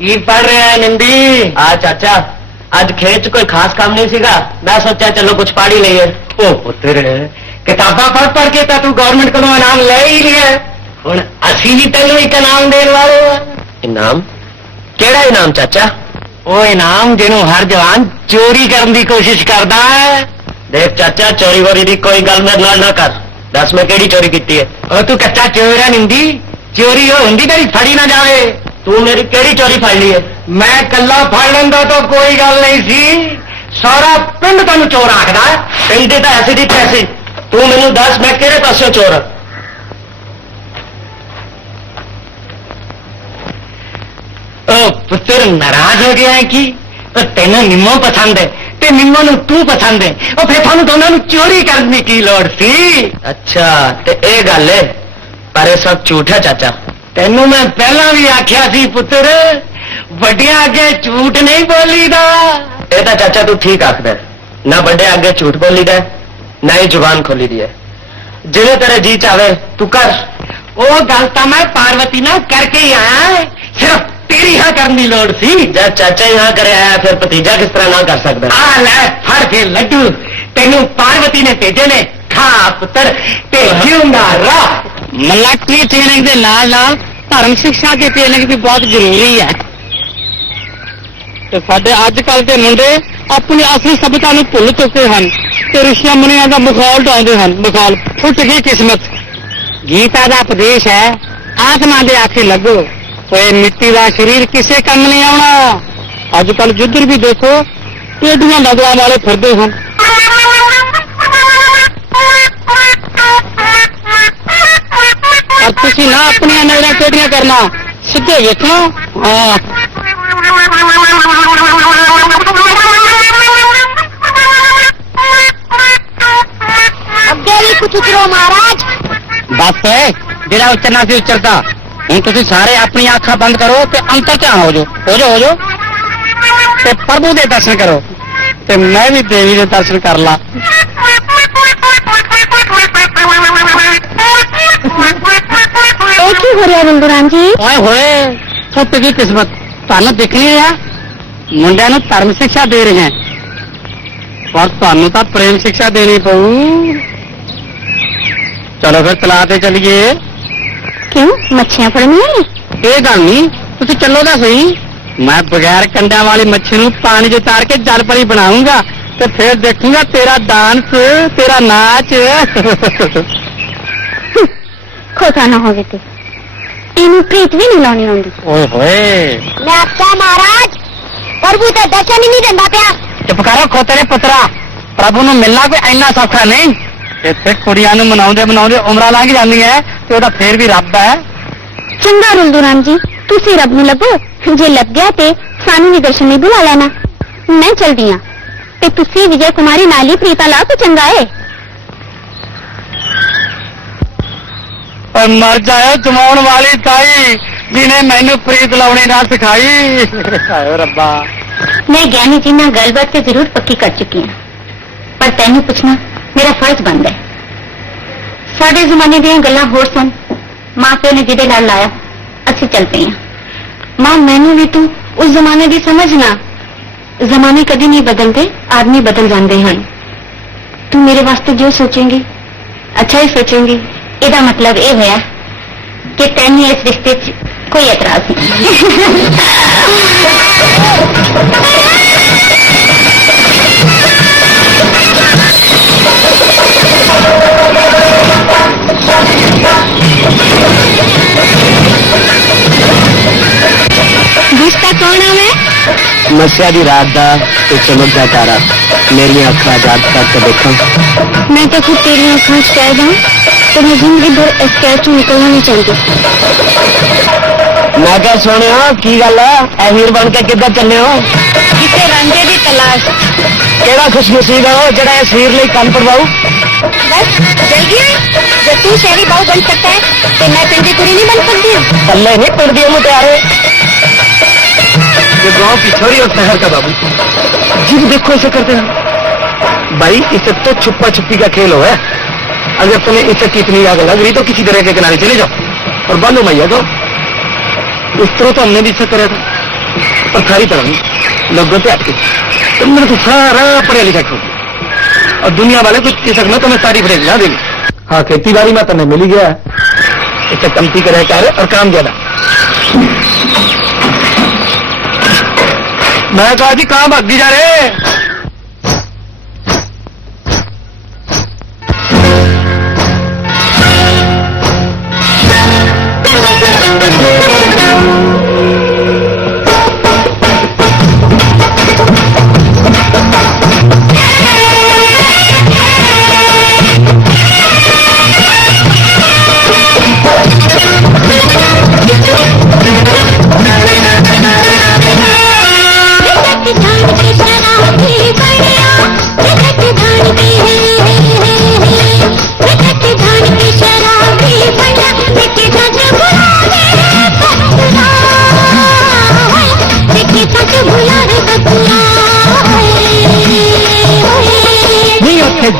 की पढ़ रहे हैं निंदी? चाचा आज खेत कोई खास काम नहीं सीगा, मैं सोचा चलो कुछ पढ़ ही लईए। ओ पुत्र किताबा पढ़ पढ़ के तू गवर्नमेंट को इनाम ले ही लिया, हुण असी भी तेन एक इनाम देने वाले। इनाम? केड़ा इनाम चाचा? वो इनाम जिन्हों हर जवान चोरी करने की कोशिश करता है। देख चाचा, चोरी वोरी की कोई गल मेरे नाल ना कर। दस मैं केड़ी चोरी की है? और तू कच्चा चोर है निंदी, चोरी हो होंदी तेरी फड़ी ना जावे। तू मेरी केड़ी चोरी फड़ ली है? मैं कला फड़ लेंदा तो कोई गल नहीं सी, सारा पिंड तेन चोर आखदा है। पिंड तो ऐसी दी पैसी, तू मैनू दस मैं केड़े पासों चोर? पुत्र नाराज हो गया है कि तेन निम्मो पसंद है ते निम्मो नू तू पसंद है, और फिर थानू दोनों चोरी करने की लोड़ सी। अच्छा ते ए गल है, पर ये सब झूठ है चाचा। तेनू मैं पहला भी आख्या सी पुत्र, वड्डियां अगे झूठ नहीं बोलीदा। ये तो चाचा तू ठीक आखदा, ना बड़े अगे झूठ बोलीदा ना ही जुबान खोली दी है। जिवे तेरे जी चाहे तू कर। वो गल तो मैं पार्वती ना करके ही आया, सिर्फ तेरी हाँ करनी लोड़ सी। जब चाचा यहाँ करे आया फिर भतीजा किस तरह ना कर सकता? आ ले फड़ के लड्डू, तेनू पार्वती ने भेजे ने, खा पुत्र ते जिउंदा रह। मलाटी ट्रेनिंग के नाल नाल धर्म शिक्षा की ट्रेनिंग भी बहुत जरूरी है। तो साडे अजकल के मुंडे अपनी असली सभ्यता नूं भुल चुके हैं। ਤੇ ਰਿਸ਼ੀਆਂ ਮੁਨੀਆਂ ਦਾ ਮਖੌਲ ਢਾਉਂਦੇ ਹਨ। ਮਖੌਲ ਫੁੱਟ ਗਈ ਕਿਸਮਤ। ਗੀਤਾ ਦਾ ਉਪਦੇਸ਼ ਹੈ ਆਤਮਾ ਦੇ ਆਖੇ ਲੱਗੋ। ਓਏ ਮਿੱਟੀ ਦਾ ਸਰੀਰ ਕਿਸੇ ਕੰਮ ਨਹੀਂ ਆਉਣਾ। ਅੱਜ ਕੱਲ ਜਿੱਧਰ ਵੀ ਦੇਖੋ ਟੇਡੀਆਂ ਨਜ਼ਰਾਂ ਵਾਲੇ ਫਿਰਦੇ ਹਨ। और तुसी ना अपनी नजर टेढ़ियां करना, सीधे देखो। हाँ कुछ उतरो महाराज। बस जेड़ा उच्चरना सी उच्चरता। हुण तुसी सारे अपनी आंखां बंद करो ते अंतर ध्यान हो जाओ ते प्रभु दे दर्शन करो ते मैं भी देवी दे दर्शन कर ला। की हो रहा बंदूराम जी? ओए होए फुट गई किस्मत। तुहानू दिखनी है मुंडिया नू धर्म शिक्षा दे रहे हैं पर तुहानू तां प्रेम शिक्षा देनी पऊ। चलो फिर तलाते चलिए। क्यों मच्छियां फड़नी है? ये गल नहीं तुसी चलो तो सही। मैं बगैर कंडा वाली मच्छी नू पानी च उतार के जल परी बनाऊंगा ते फिर देखूंगा तेरा डांस तेरा नाच। खोता ना होवे ते इनू प्रीत भी नहीं लानी होंदी। ओए होए मैं आख्या महाराज प्रभु ते दर्शन ही नहीं देंदा पिया। चुप करो खोतरे पुत्रा। प्रभु नू मिलना कोई इन्ना सौखा नहीं। इत्थे कुड़ियां नू मनाउंदे मनाउंदे उमरां लंघ जांदियां ते ओहदा फेर भी रब है। चंगा रुलदूराम जी तुसी रब नू लभो। जे लग गया ते सानू भी दर्शन नहीं बुला लेना। मैं चलदी हां ते तुसी विजय कुमारी नाल ही प्रीता ला तो चंगा है। और मर जाए जमाउण वाली ताई जिन्हें मैनू प्रीत लाउणी ना सिखाई। हाय रब्बा मैं ज्ञानी जी नाल गलबात ते जरूर पक्की कर चुकी हूं पर तैनू पूछना मेरा फर्ज बनदा है। साडे जमाने दीयां गल्लां होर सन। मां प्यो ने जिहदे नाल लाया अच्छे चल पे हैं। मां मैनू भी तू उस जमाने दी समझना। जमाने कदी नहीं बदलते आदमी बदल जाते हैं। तू मेरे वास्ते जो सोचेंगी अच्छा ही सोचेंगी। ਇਹਦਾ मतलब ਇਹ ਹੋਇਆ ਕਿ ਤੈਨੂੰ ਇਸ ਰਿਸ਼ਤੇ 'ਚ ਕੋਈ ਇਤਰਾਜ਼ ਨਹੀਂ। रिश्ता कौन है मैं? मस्या दी रात दा ते चमकदा तारा मेरी अखां जाग करके देखो। मैं तो खुद तेरी आँखों से कह जाऊं तो मैं जिंदगी भर इस कैद से निकलना नहीं चाहती। मैं क्या सुनिया की गल है अमीर बन के किधर चले हो? किसे रंजे की तलाश। केड़ा खुशनसीब है वो जेड़ा इस हीर लई कंन पड़वाऊ। बस जल्दी जब तू शहरी बहू बन सकता है तो मैं पिंडी कुड़ी नहीं बन सकती हूँ। पल्ले नहीं पिंडी मुटियारे। ये गांव की छोरी और शहर का बाबू जिब देखो इसे करते हैं। भाई इसे तो छुपा छुपी का खेल हो है। अगर तुम्हें इससे कितनी आग लग रही तो किसी दरिया के किनारे चले जाओ और बांधो मैया को। इस तरह तो हमने भी इससे करा था पर खारी तरह नहीं लोगों से हटके। तुमने तो सारा पढ़े लिखा खो और दुनिया वाले कुछ कह सकना तो मैं सारी पढ़ेगी ना देगी। हाँ खेती बाड़ी में तुम्हें मिल गया इससे कमती करे कार्य और काम ज्यादा। मैं कहा जी कहाँ भागी जा रहे?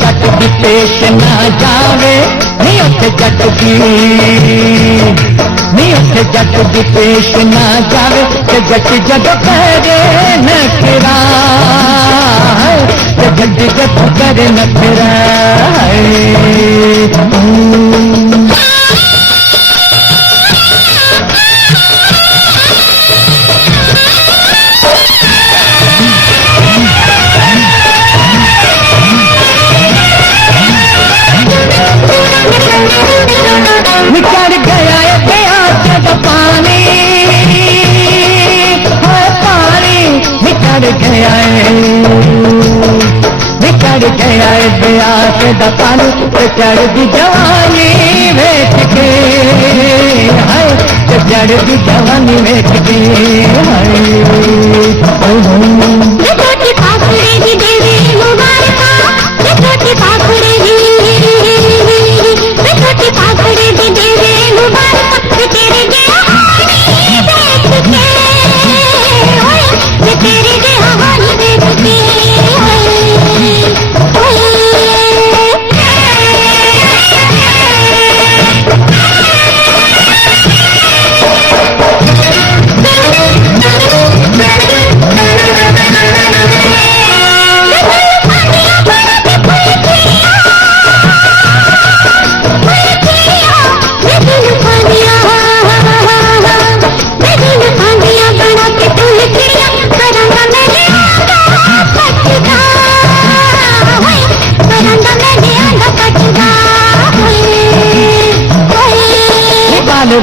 जट की पेश ना जावे नहीं उठे जट की नहीं उठे जट की पेश ना जावे ते जट जग करे नखरा ते जट जग करे नखरा। गया बिछड़ गया ब्यास दपान चढ़ दी जवानी वेच के हाय चढ़ दी जवानी वेच के हाय छोटी पाखुड़े दी देवी मुबारका छोटी पाखुड़े दी छोटी पाखुड़े दी देवी मुबारका तेरे जहानी देख के ये तेरे जहानी देख के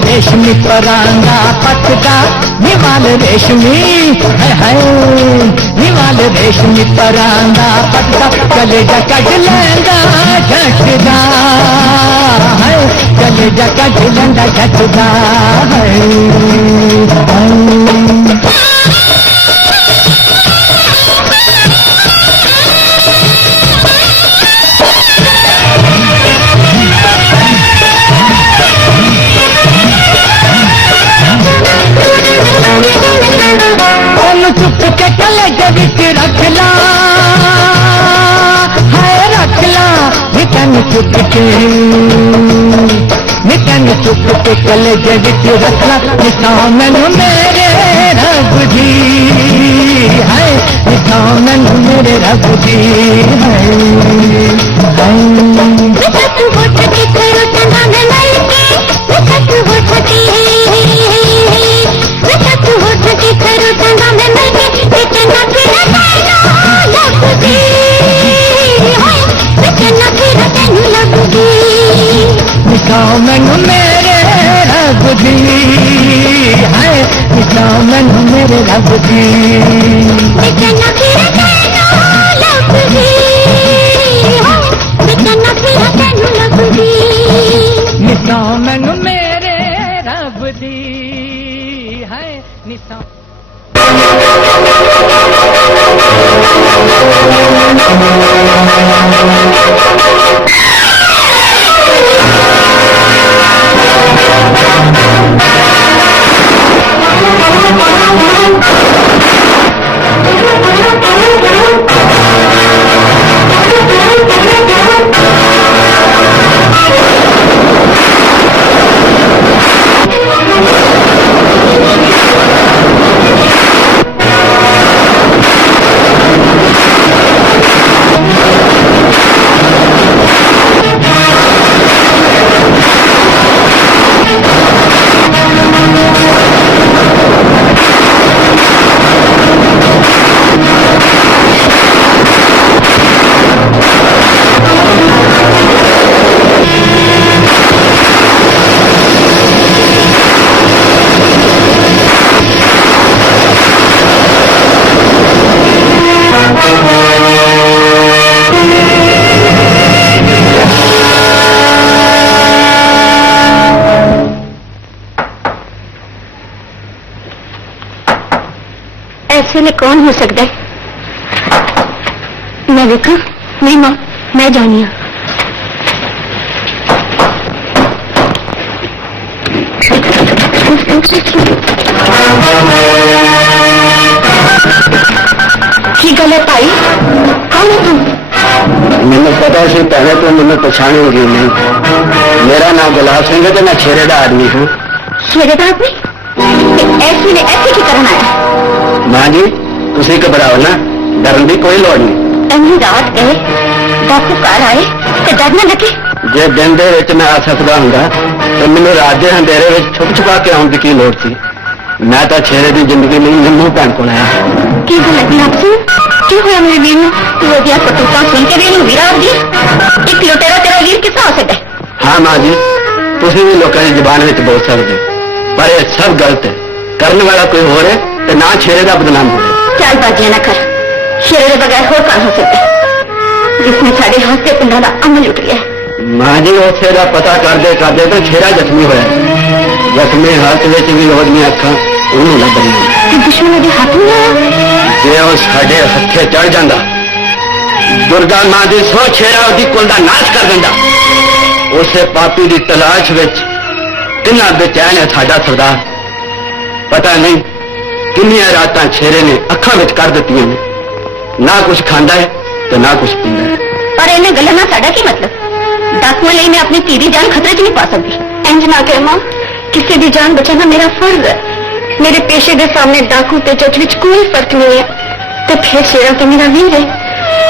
रेशमी परांगा पटका निवाल रेशमी है निवाल रेशमी परांगा पटका कलेजा कट लेंगा झटका है कलेजा कट लेंगा झटका है चुप के कलेजे विच रख ला है रख ला निकन चुप के कलेजे विच रख ला निशान मैनू मेरे रब जी है निशान मैनू मेरे रब जी है मैनू मेरे रब जी है निशान मैनू मेरे रब जी निशान मैनू मेरे रब जी है निशान ऐसे में कौन हो सकता है? मैं देखा नहीं माँ, मैं जानिया की गल है भाई, कौन है तुम? मैंने पता से पहले तो मैंने पछाणोगी नहीं। मेरा नाम गुलाब सिंह है तो मैं शेरे का आदमी हूँ। शेरे का आदमी? ऐसी ने ऐसी की तरह आया? माँ जी तुम घबराओ ना, डरन की कोई लड़ नहीं। ਇੰਨੀ ਰਾਤ ਗਏ ਬਾਪੂ ਘਰ ਆਏ ਤੇ ਡਰ ਨਾ ਲੱਗੇ? जे दिन दे विच मैं आ सकदा हुंदा तो मैनूं रात दे अंधेरे विच छुप छुपा के आउण दी की लोड़ सी। मैं तो शेरे की जिंदगी नहीं नम्मू भैन को आया। की गल है आप सुन, क्यों होया मेरे वीर नूं? तू ओदियां करतूतां सुन के वीर नूं वीरा आउंदी? एक लुटेरा तेरा वीर किस तरह हो सकदा है? हाँ माँ जी तुसीं भी लोगों की जुबान विच बोल सकदे, पर यह सब गलत है। करने वाला कोई होर है ते ना शेरे का बदनाम हो। ਚਾਲਬਾਜ਼ੀਆਂ ਨਾ ਕਰ। ਸ਼ੇਰੇ ਦੇ ਬਗੈਰ ਹੋਰ ਕੰਮ ਹੋ ਸਕਦਾ ਜਿਸਨੇ ਸਾਡੇ ਹਾਸੇ ਪਿੰਡਾਂ ਦਾ ਅਮਲ ਲੁੱਟ ਲਿਆ। ਮਾਂ ਜੀ ਉਸੇ ਦਾ ਪਤਾ ਕਰਦੇ ਕਰਦੇ ਤਾਂ ਛੇਰਾ ਜ਼ਖਮੀ ਹੋਇਆ। ਜ਼ਖਮੀ ਹੱਥ ਵਿੱਚ ਵੀ ਉਹਦੀਆਂ ਅੱਖਾਂ ਉਹਨੂੰ ਲੱਭ ਰਹੀਆਂ। ਕਿ ਦੁਸ਼ਮਣ ਦੇ ਹੱਥ ਨਹੀਂ ਆਇਆ। ਜੇ ਉਹ ਸਾਡੇ ਹੱਥੇ ਚੜ ਜਾਂਦਾ, ਦੁਰਗਾ ਮਾਂ ਦੀ ਸੋ ਛੇਰਾ ਉਹਦੀ ਕੁਲ ਦਾ ਨਾਸ਼ ਕਰ ਦਿੰਦਾ। ਉਸੇ ਪਾਪੀ ਦੀ ਤਲਾਸ਼ ਵਿੱਚ ਕਿੰਨਾ ਬੇਚੈਨ ਹੈ ਸਾਡਾ ਸਰਦਾਰ। ਪਤਾ ਨਹੀਂ ਕਿੰਨੀਆਂ ਰਾਤਾਂ ਛੇਰੇ ਨੇ ਅੱਖਾਂ ਵਿੱਚ ਕਰ ਦਿੱਤੀਆਂ ਨੇ। ਨਾ ਕੁਝ ਖਾਂਦਾ ਹੈ ਤੇ ਨਾ ਕੁਝ ਪੀਂਦਾ ਹੈ। ਪਰ ਇਹਨੇ ਗੱਲਾਂ ਨਾਲ ਸਾਡਾ ਕੀ ਮਤਲਬ? ਡਾਕੂਆਂ ਲਈ ਮੈਂ ਆਪਣੀ ਧੀ ਦੀ ਜਾਨ ਖਤਰੇ 'ਚ ਨਹੀਂ ਪਾ ਸਕਦੀ। ਇੰਜ ਨਾ ਕਹਿ ਮਾਂ, ਕਿਸੇ ਦੀ ਜਾਨ ਬਚਾਉਣਾ ਮੇਰਾ ਫਰਜ਼ ਹੈ। ਮੇਰੇ ਪੇਸ਼ੇ ਦੇ ਸਾਹਮਣੇ ਡਾਕੂ ਤੇ ਜੱਜ ਵਿੱਚ ਕੋਈ ਫਰਕ ਨਹੀਂ ਹੈ। ਤੇ ਫਿਰ ਸ਼ੇਰਾ ਤੇ ਮੇਰਾ ਵੀਰ ਹੈ।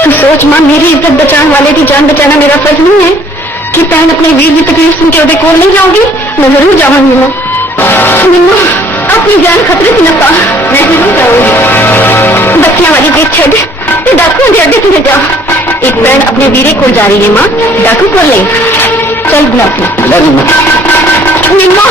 ਤੂੰ ਸੋਚ ਮਾਂ, ਮੇਰੀ ਇੱਜ਼ਤ ਬਚਾਉਣ ਵਾਲੇ ਦੀ ਜਾਨ ਬਚਾਉਣਾ ਮੇਰਾ ਫਰਜ਼ ਨਹੀਂ ਹੈ ਕਿ ਭੈਣ ਆਪਣੇ ਵੀਰ ਦੀ ਤਕਲੀਫ ਸੁਣ ਕੇ ਉਹਦੇ ਕੋਲ ਨਹੀਂ ਜਾਊਗੀ? ਮੈਂ ਜ਼ਰੂਰ ਜਾਵਾਂਗੀ ਮਾਂ। ਮੈਨੂੰ ਆਪਣੀ ਜਾਨ ਖਤਰੇ 'ਚ ਨਾ ਪਾ। ਮੈਂ ਜ਼ਰੂਰ ਜਾਊਂਗੀ। ਬੱਚਿਆਂ ਵਾਲੀ ਦੇਖ ਛੱਡ ਤੇ ਡਾਕੂਆਂ ਦੇ ਅੱਡੇ ਤੇ ਜਾ। ਇੱਕ ਭੈਣ ਆਪਣੇ ਵੀਰੇ ਕੋਲ ਜਾ ਰਹੀ ਹੈ ਮਾਂ, ਡਾਕੂ ਕੋਲ ਨਹੀਂ। ਚੱਲ ਗੁਲਾਬ ਲੈ ਜੀ ਮਾਂ। ਨਿੰਮਾ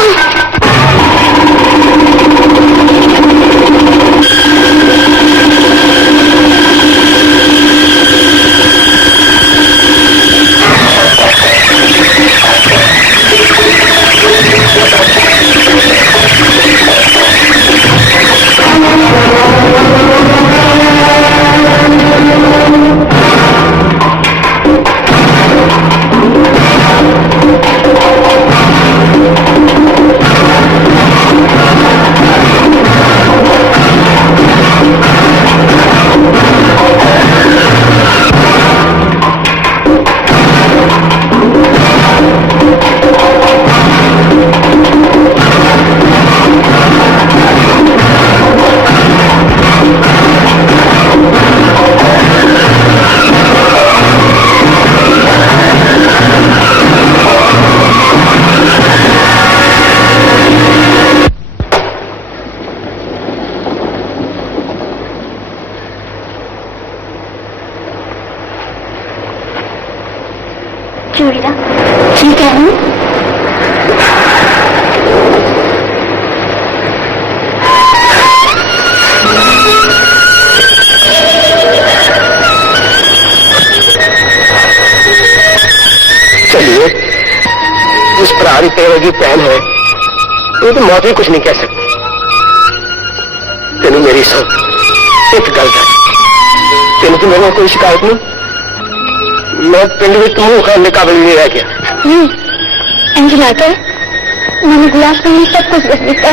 चूड़िया ठीक है। चलिए, उस प्राणी तेरे की पहन है ये तो मौत भी कुछ नहीं कह सकती। तेन मेरी सब एक गल है, तेन तो मेरे कोई शिकायत नहीं। मैं पिंड में मुंह खाने काबिल नहीं रह गया। अंजना के मैंने गुलाब को सब कुछ दस दिया।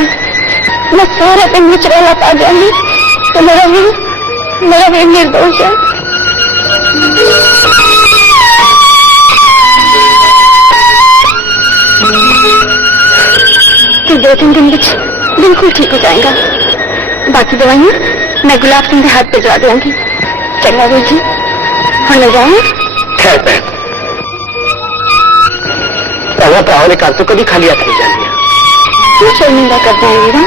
मैं सारा दिन में चला पा जाऊंगी तो मेरा भी निर्दोष है। तो 2-3 दिन बिल्कुल ठीक हो जाएगा। बाकी दवाइयाँ मैं गुलाब सिंह के हाथ पे जा दूंगी। चंगा वीर जी, हम ले जाए। खैर पैर पहला भराओं ने कल तो कभी खाली हाथ नहीं जानी। क्यों शर्मिंदा कर जाएंगे ना?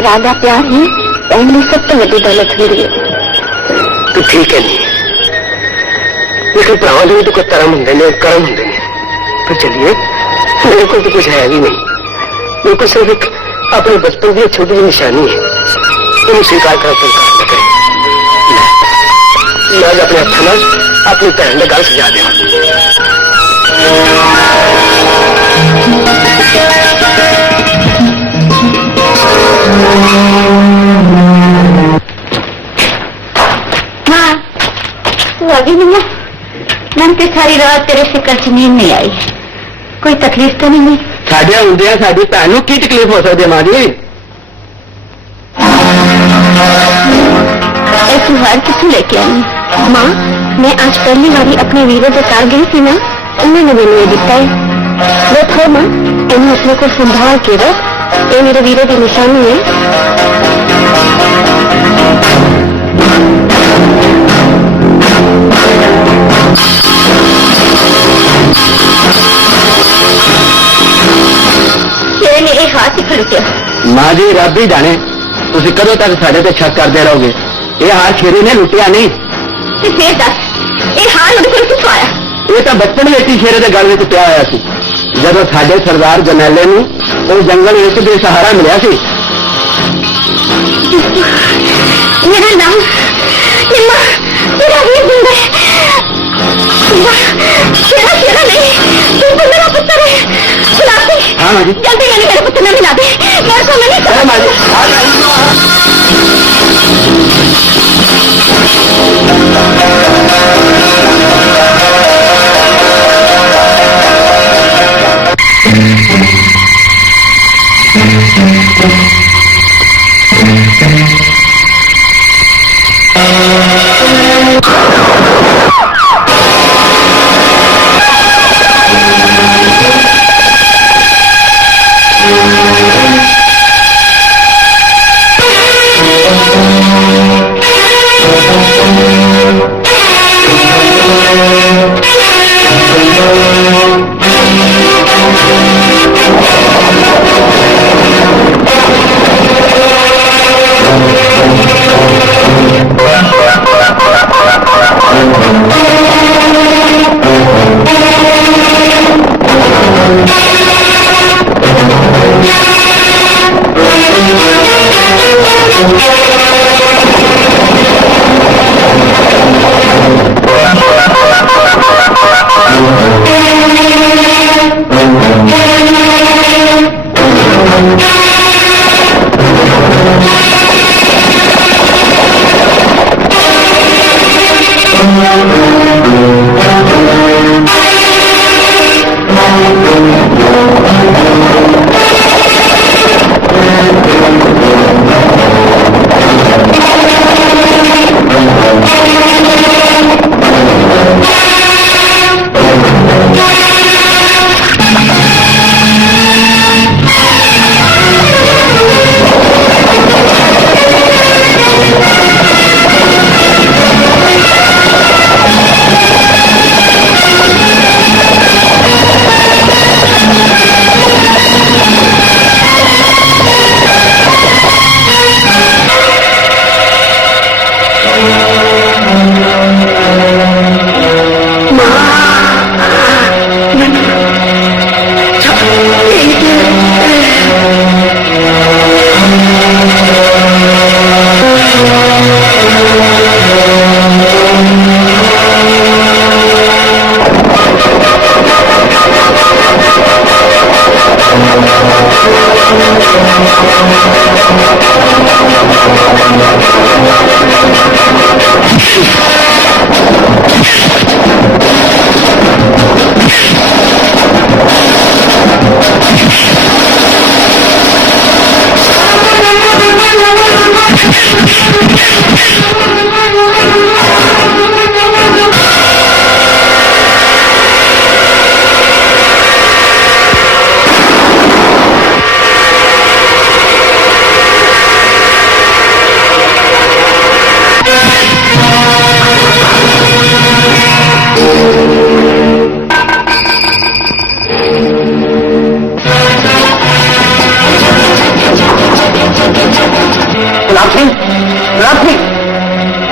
राधा प्यार ही पहली सबसे बड़ी दौलत हुई है। तू ठीक है नहीं, लेकिन भरावां दे भी तो कोई कर्म होंदे ने, कर्म होंदे ने। तो चलिए, मेरे को तो कुछ है भी नहीं। मेरे को सिर्फ एक अपने बचपन की छोटी सी निशानी है, उन्हें स्वीकार कर न करें। मैं आज अपने हथा नाल अपनी भैन का गल सजा देवां। हाँ, तू अभी नहीं है? मन के सारी रात तेरे फिक्र से नींद नहीं आई। कोई तकलीफ तो नहीं? ਸਾਡੇ ਹੁੰਦਿਆਂ ਸਾਡੀ ਭੈਣ ਨੂੰ ਕੀ ਤਕਲੀਫ ਹੋ ਸਕਦੀ ਹੈ ਮਾਂ ਜੀ? ऐसी हार किसने लेके आई? माँ, मैं आज पहली बारी अपने वीरों के साथ गई थी ना, उन्होंने मैंने ये दिखता है। वो थो माँ, इन्हें अपने को संभाल के रख। ये मेरे वीरों की निशानी है। ये मेरे हाथ ही खड़ गया। ਮਾਂ ਜੀ ਰੱਬ ਹੀ ਜਾਣੇ ਤੁਸੀਂ ਕਦੋਂ ਤੱਕ ਸਾਡੇ ਤੇ ਸ਼ੱਕ ਕਰਦੇ ਰਹੋਗੇ। ਇਹ ਹਾਰ ਸ਼ੇਰੀ ਨੇ ਲੁੱਟਿਆ ਨਹੀਂ। ਤੇ ਫੇਰ ਦੱਸ, ਇਹ ਹਾਲ ਉਹਦੇ ਕੋਲ ਕਿੱਥੋਂ ਆਇਆ? ਇਹ ਤਾਂ ਬਚਪਨ ਵਿੱਚ ਹੀ ਸ਼ੇਰੇ ਦੇ ਗਲ ਵਿੱਚ ਪਿਆ ਹੋਇਆ ਸੀ। ਜਦੋਂ ਸਾਡੇ ਸਰਦਾਰ ਜਨੈਲੇ ਨੂੰ ਉਹ ਜੰਗਲ ਵਿੱਚ ਬੇਸਹਾਰਾ ਮਿਲਿਆ ਸੀ। मेरा मिलना निम्मा तेरा वीर जिंदा है निम्मा तेरा तेरा नहीं तू तो मेरा पुत्र है गुलाबी हाँ माँ जी जल्दी मेरे पुत्र में मिला दे मेरे को नहीं अरे माँ जी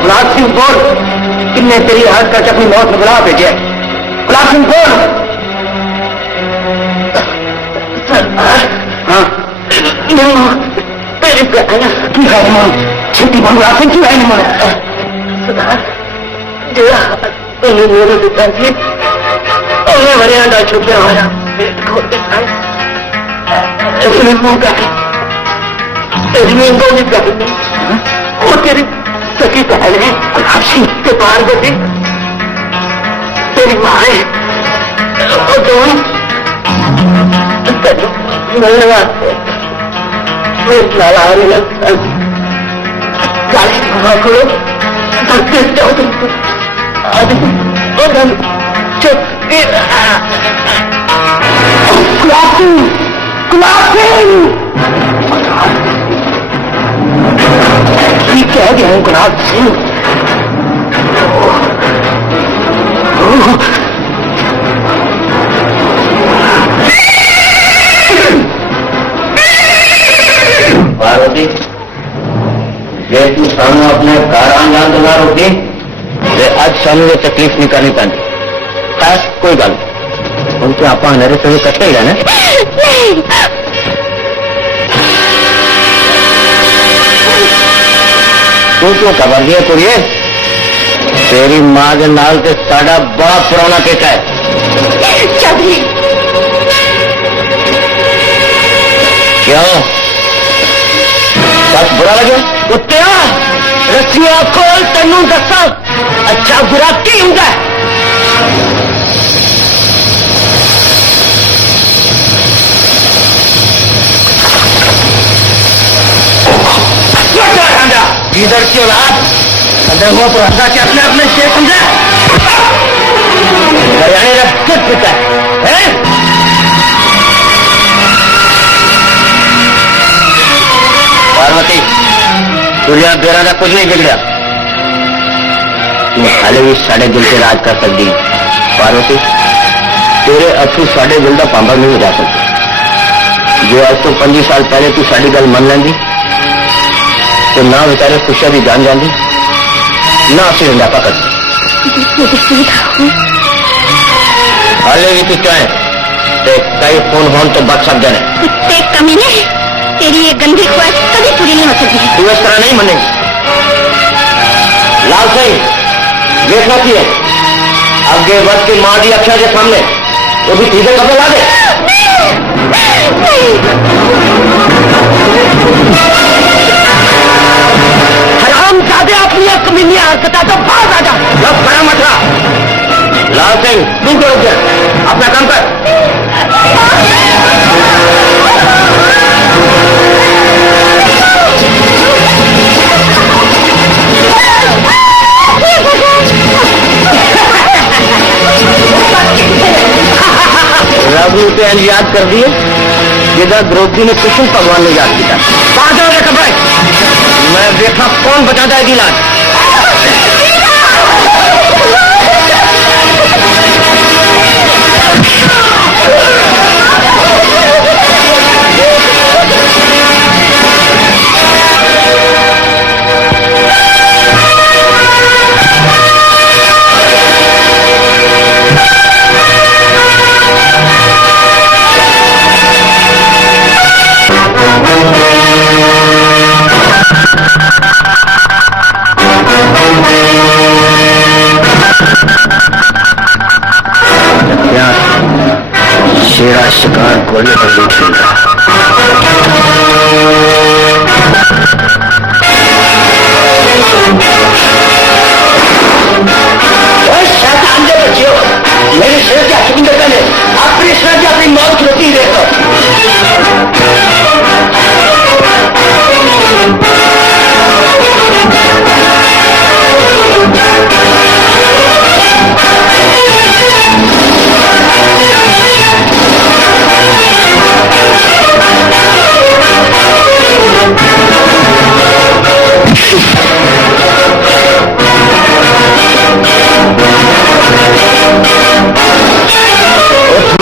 गुलाब सिंह बोल किन्ने तेरी हद करके अपनी मौत में बुला भेजे गुलाब सिंह बोल हाँ तेरी बहन की है निमोन छेती बोल गुलाब सिंह की है निमोन मेरे पिताजी उन्हें वरियां छुपे आया इसलिए मौका तेरी को भी करनी वो तेरी सखी बहन है गुलाब सिंह के पार्वती तेरी माँ है वो दोनों मिलने वास्ते मेरे लाल आ रही है गाली भागा करो भक्ति जाओ तुमको आज और हम चुप गुलाब सिंह ये कह गया हूँ गुलाब सिंह पार्वती जे तू सानू अपने घर आंजान दगा रोटी आज सानू ये तकलीफ नहीं करनी पड़ती खास कोई गल उनके आप नरे से कट्टे ही रहने तू क्यों खबर दिया कुड़िए? तेरी मां के नाल ते साडा बड़ा पुराना टेका है। चौधरी क्यों सच बुरा लगे? कुत्तिया रस्सियां खोल तेनू दसा अच्छा बुरा की होंगे? इधर की औलाद अंदर हुआ तो हंसा के अपने अपने शेर समझा हरियाणा रक्त पिता है? पार्वती तुझे बेरा का कुछ नहीं बिगड़ा, तू हाले भी साढ़े दिल से राज कर सकती। पार्वती तेरे अथू साढ़े दिल का पांबा नहीं जा सकते। जो आज तो 25 साल पहले तू साड़ी गल मन लेंदी तो ना बेचारे खुशिया भी जान जाती ना असि रंडापा कर। हाले भी तू चाहे तो कई फोन होन तो बच सकते हैं। कुत्ते कमीने, तेरी ये गंदी ख्वाहिश कभी पूरी नहीं हो सकती। तू इस तरह नहीं मनेगी। लाल सिंह देखना चाहिए आगे वक्त की मां की अखियों के सामने वो भी सीधे कपड़े ला दे। हराम जादे अपनी कमीनी हरकता तो बाहर आ जा। जब बड़ा मत रहा। लाल सिंह तू क्यों रुक गया? अपना काम कर। रघु पे याद कर दिए जिधर द्रौपदी ने कृष्ण भगवान ने याद किया। कहां जाओगे कपड़े? मैं देखा कौन बचाता है लाज। शेरा शिकार गोले पर लूट लेगा। शैतान के बच्चियों, मेरे शेर क्या सुनते पहले अपनी शेर की अपनी मौत की रोटी देखो।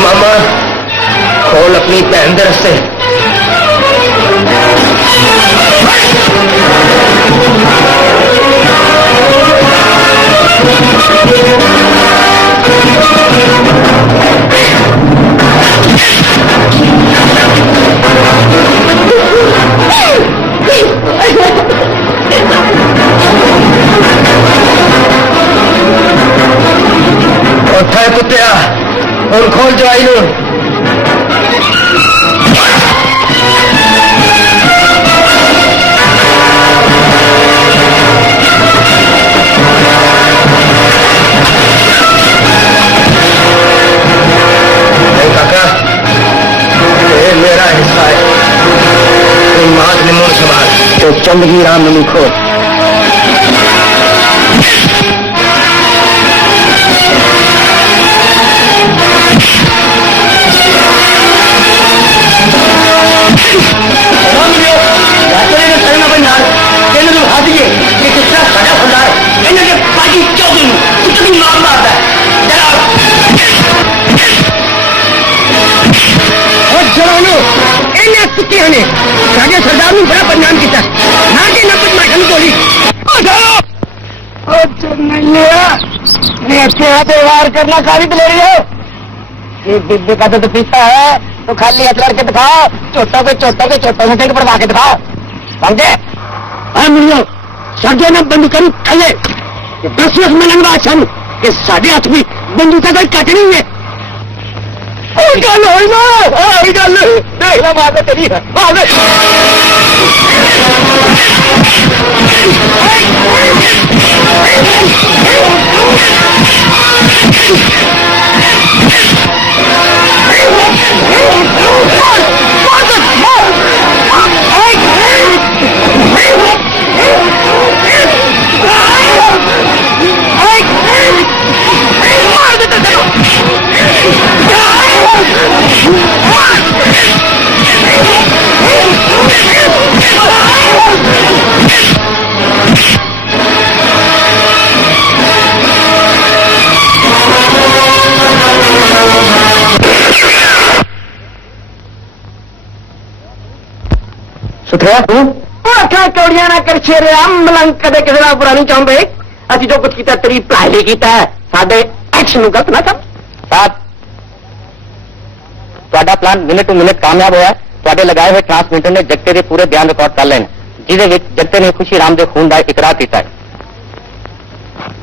मामा खोल अपनी पहन दे रस्ते। उठा है कुत्तिया और खोल जो आई लो। काका ये मेरा हिस्सा है। तुम मात निमोन सवाल तो चंदगी राम नमी खोल। साढ़े सरदार ने बड़ा बदनाम किया ना के ना कुछ माखन गोली व्यवहार करना काबिज ले रही हो। एक बिब्बे का तो पीता है तो खाली हाथ करके दिखाओ, चोटों के चोटों के चोटों से पड़वा के दिखाओ। समझे? हाँ मिलो ਸਾਡੇ ਨਾਲ ਬੰਦ ਕਰੀ ਥੱਲੇ ਤੇ 10 ਮਲੰਗਾ ਛਨ ਕਿ ਸਾਡੇ ਹੱਥ ਵੀ ਬੰਦੂਕਾਂ ਦਾ ਕੱਟ ਨਹੀਂ ਹੈ ਉਹ ਗੱਲ ਹੋਈ ਨਾ ਆਹ ਗੱਲ ਦੇਖ ਲੈ ਮਾਰ ਤੇਰੀ ਆ ਵੇ ਸੁਥਰਾ ਤੂੰ ਆਖਾਂ ਚੌੜੀਆਂ ਨਾ ਕਰ ਛੇਰਿਆ ਮਲੰਗ ਕਦੇ ਕਿਸੇ ਦਾ ਬੁਰਾ ਨਹੀਂ ਚਾਹੁੰਦੇ ਅਸੀਂ ਜੋ ਕੁਝ ਕੀਤਾ ਤੇਰੀ ਭਲਾਈ ਲਈ ਕੀਤਾ ਹੈ ਸਾਡੇ ਐਕਸ਼ਨ ਨੂੰ ਗਲਤ ਨਾ ਸਮਝ साहब ਤੁਹਾਡਾ ਪਲਾਨ ਮਿੰਟ ਟੂ ਮਿੰਟ ਕਾਮਯਾਬ ਹੋਇਆ ਤੁਹਾਡੇ ਲਗਾਏ ਹੋਏ ਟ੍ਰਾਂਸਮਿਟਰ ਨੇ ਜੱਟੇ ਦੇ ਪੂਰੇ ਬਿਆਨ ਰਿਕਾਰਡ ਕਰ ਲਏ ਨੇ ਜਿਹਦੇ ਵਿੱਚ ਜੱਟੇ ਨੇ ਖੁਸ਼ੀ ਰਾਮ ਦੇ ਖੂਨ ਦਾ ਇਕਰਾਰ ਕੀਤਾ ਹੈ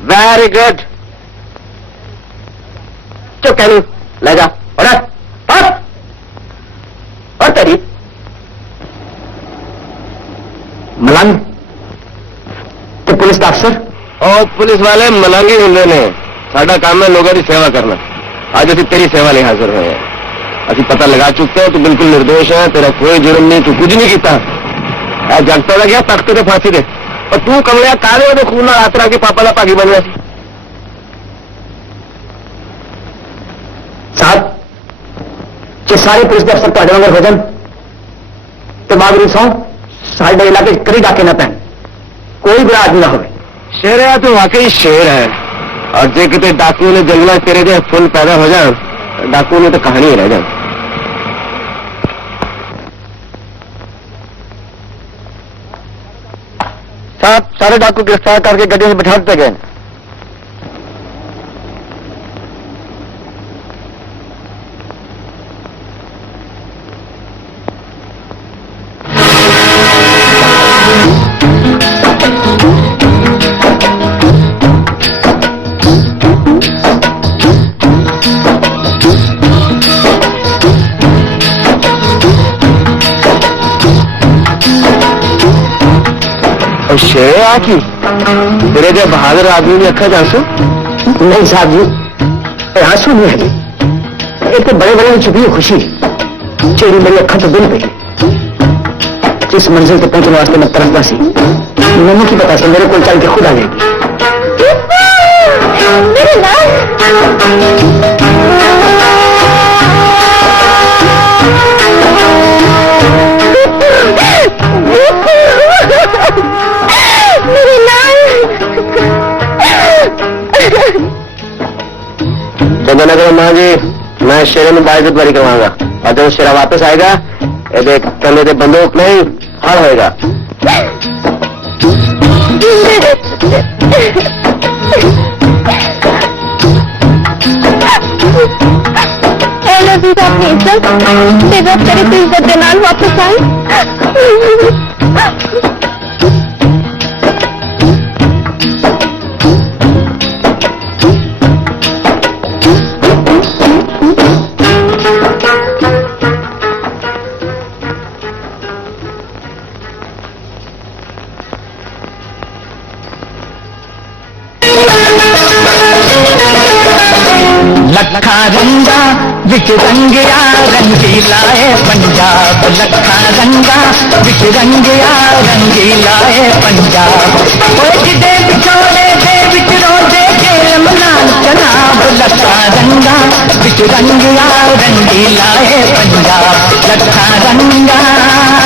ਵੈਰੀ ਗੁੱਡ ਚੁੱਪ ਕਹਿ ਲੈ ਜਾ और तेरी ਮਲੰਗ ਤੇ ਪੁਲਿਸ ਦਾ ਅਫਸਰ और पुलिस वाले मलंग ही ਹੁੰਦੇ ਨੇ ਸਾਡਾ ਕੰਮ ਹੈ ਲੋਕਾਂ ਦੀ ਸੇਵਾ ਕਰਨਾ ਅੱਜ ਅਸੀਂ ਤੇਰੀ ਸੇਵਾ ਲਈ ਹਾਜ਼ਰ ਹੋਏ ਹਾਂ ਅਸੀਂ ਪਤਾ ਲਗਾ ਚੁੱਕੇ ਹਾਂ ਤੂੰ ਬਿਲਕੁਲ ਨਿਰਦੋਸ਼ ਹੈ ਤੇਰਾ ਕੋਈ ਜੁਰਮ ਨਹੀਂ ਤੂੰ ਕੁਝ ਨਹੀਂ ਕੀਤਾ ਇਹ ਜਨਤਾ ਦਾ ਗਿਆ ਤਖਤ ਤੇ ਫਾਂਸੀ ਦੇ ਪਰ ਤੂੰ ਕਮਲਿਆ ਕਾਹਦੇ ਉਹਦੇ ਖੂਨ ਨਾਲ ਹੱਥ ਰੱਖ ਕੇ ਪਾਪਾ ਦਾ ਭਾਗੀ ਬਣਿਆ ਸੀ ਸਾਹਿਬ ਜੇ ਸਾਰੇ ਪੁਲਿਸ ਦੇ ਅਫਸਰ ਤੁਹਾਡੇ ਵਾਂਗ ਹੋ ਜਾਣ ਤੇ ਬਾਗਰੀ ਸੌ ਸਾਡੇ ਇਲਾਕੇ 'ਚ ਕਦੀ ਡਾਕੇ ਨਾ ਪੈਣ ਕੋਈ ਬੁਰਾ ਆਦਮੀ ਨਾ ਹੋਵੇ शेर है तो वाकई शेर है और जे कितने डाकू ने जंगल तेरे दे फुल पैदा हो जाए डाकू ने तो कहानी ही रह जाए साहब सारे डाकू गिरफ्तार करके गड्डी में बिठा दिए गए शेर आकी तेरे जो बहादुर आदमी ने अखा आंसू नहीं साहब जी आंसू नहीं है एक तो बड़े बड़े छुपी हुई खुशी चेरी मेरी अखा तो दिल पे जिस मंजिल तक पहुंचने वास्ते मैं तरफदा सी मैंने की पता से मेरे को चल के खुद आ जाएगी चंद्रनगर मां जी मैं शेर में बाइज्जत बरी करवाऊंगा और जब शेरा वापस आएगा ये देख कले दे बंदूक नहीं हर होएगा अपनी इज्जत बेगत करे तो इज्जत के नाल वापस आए लखा रंगा विच रंगिया रंगीला है पंजाब लखा रंगा विच रंगिया रंगीला है पंजाब जिदे विछोड़े दे विच रोजे खेल मनाल जनाब लखा रंगा विच रंगिया रंगीला है पंजाब लखा रंगा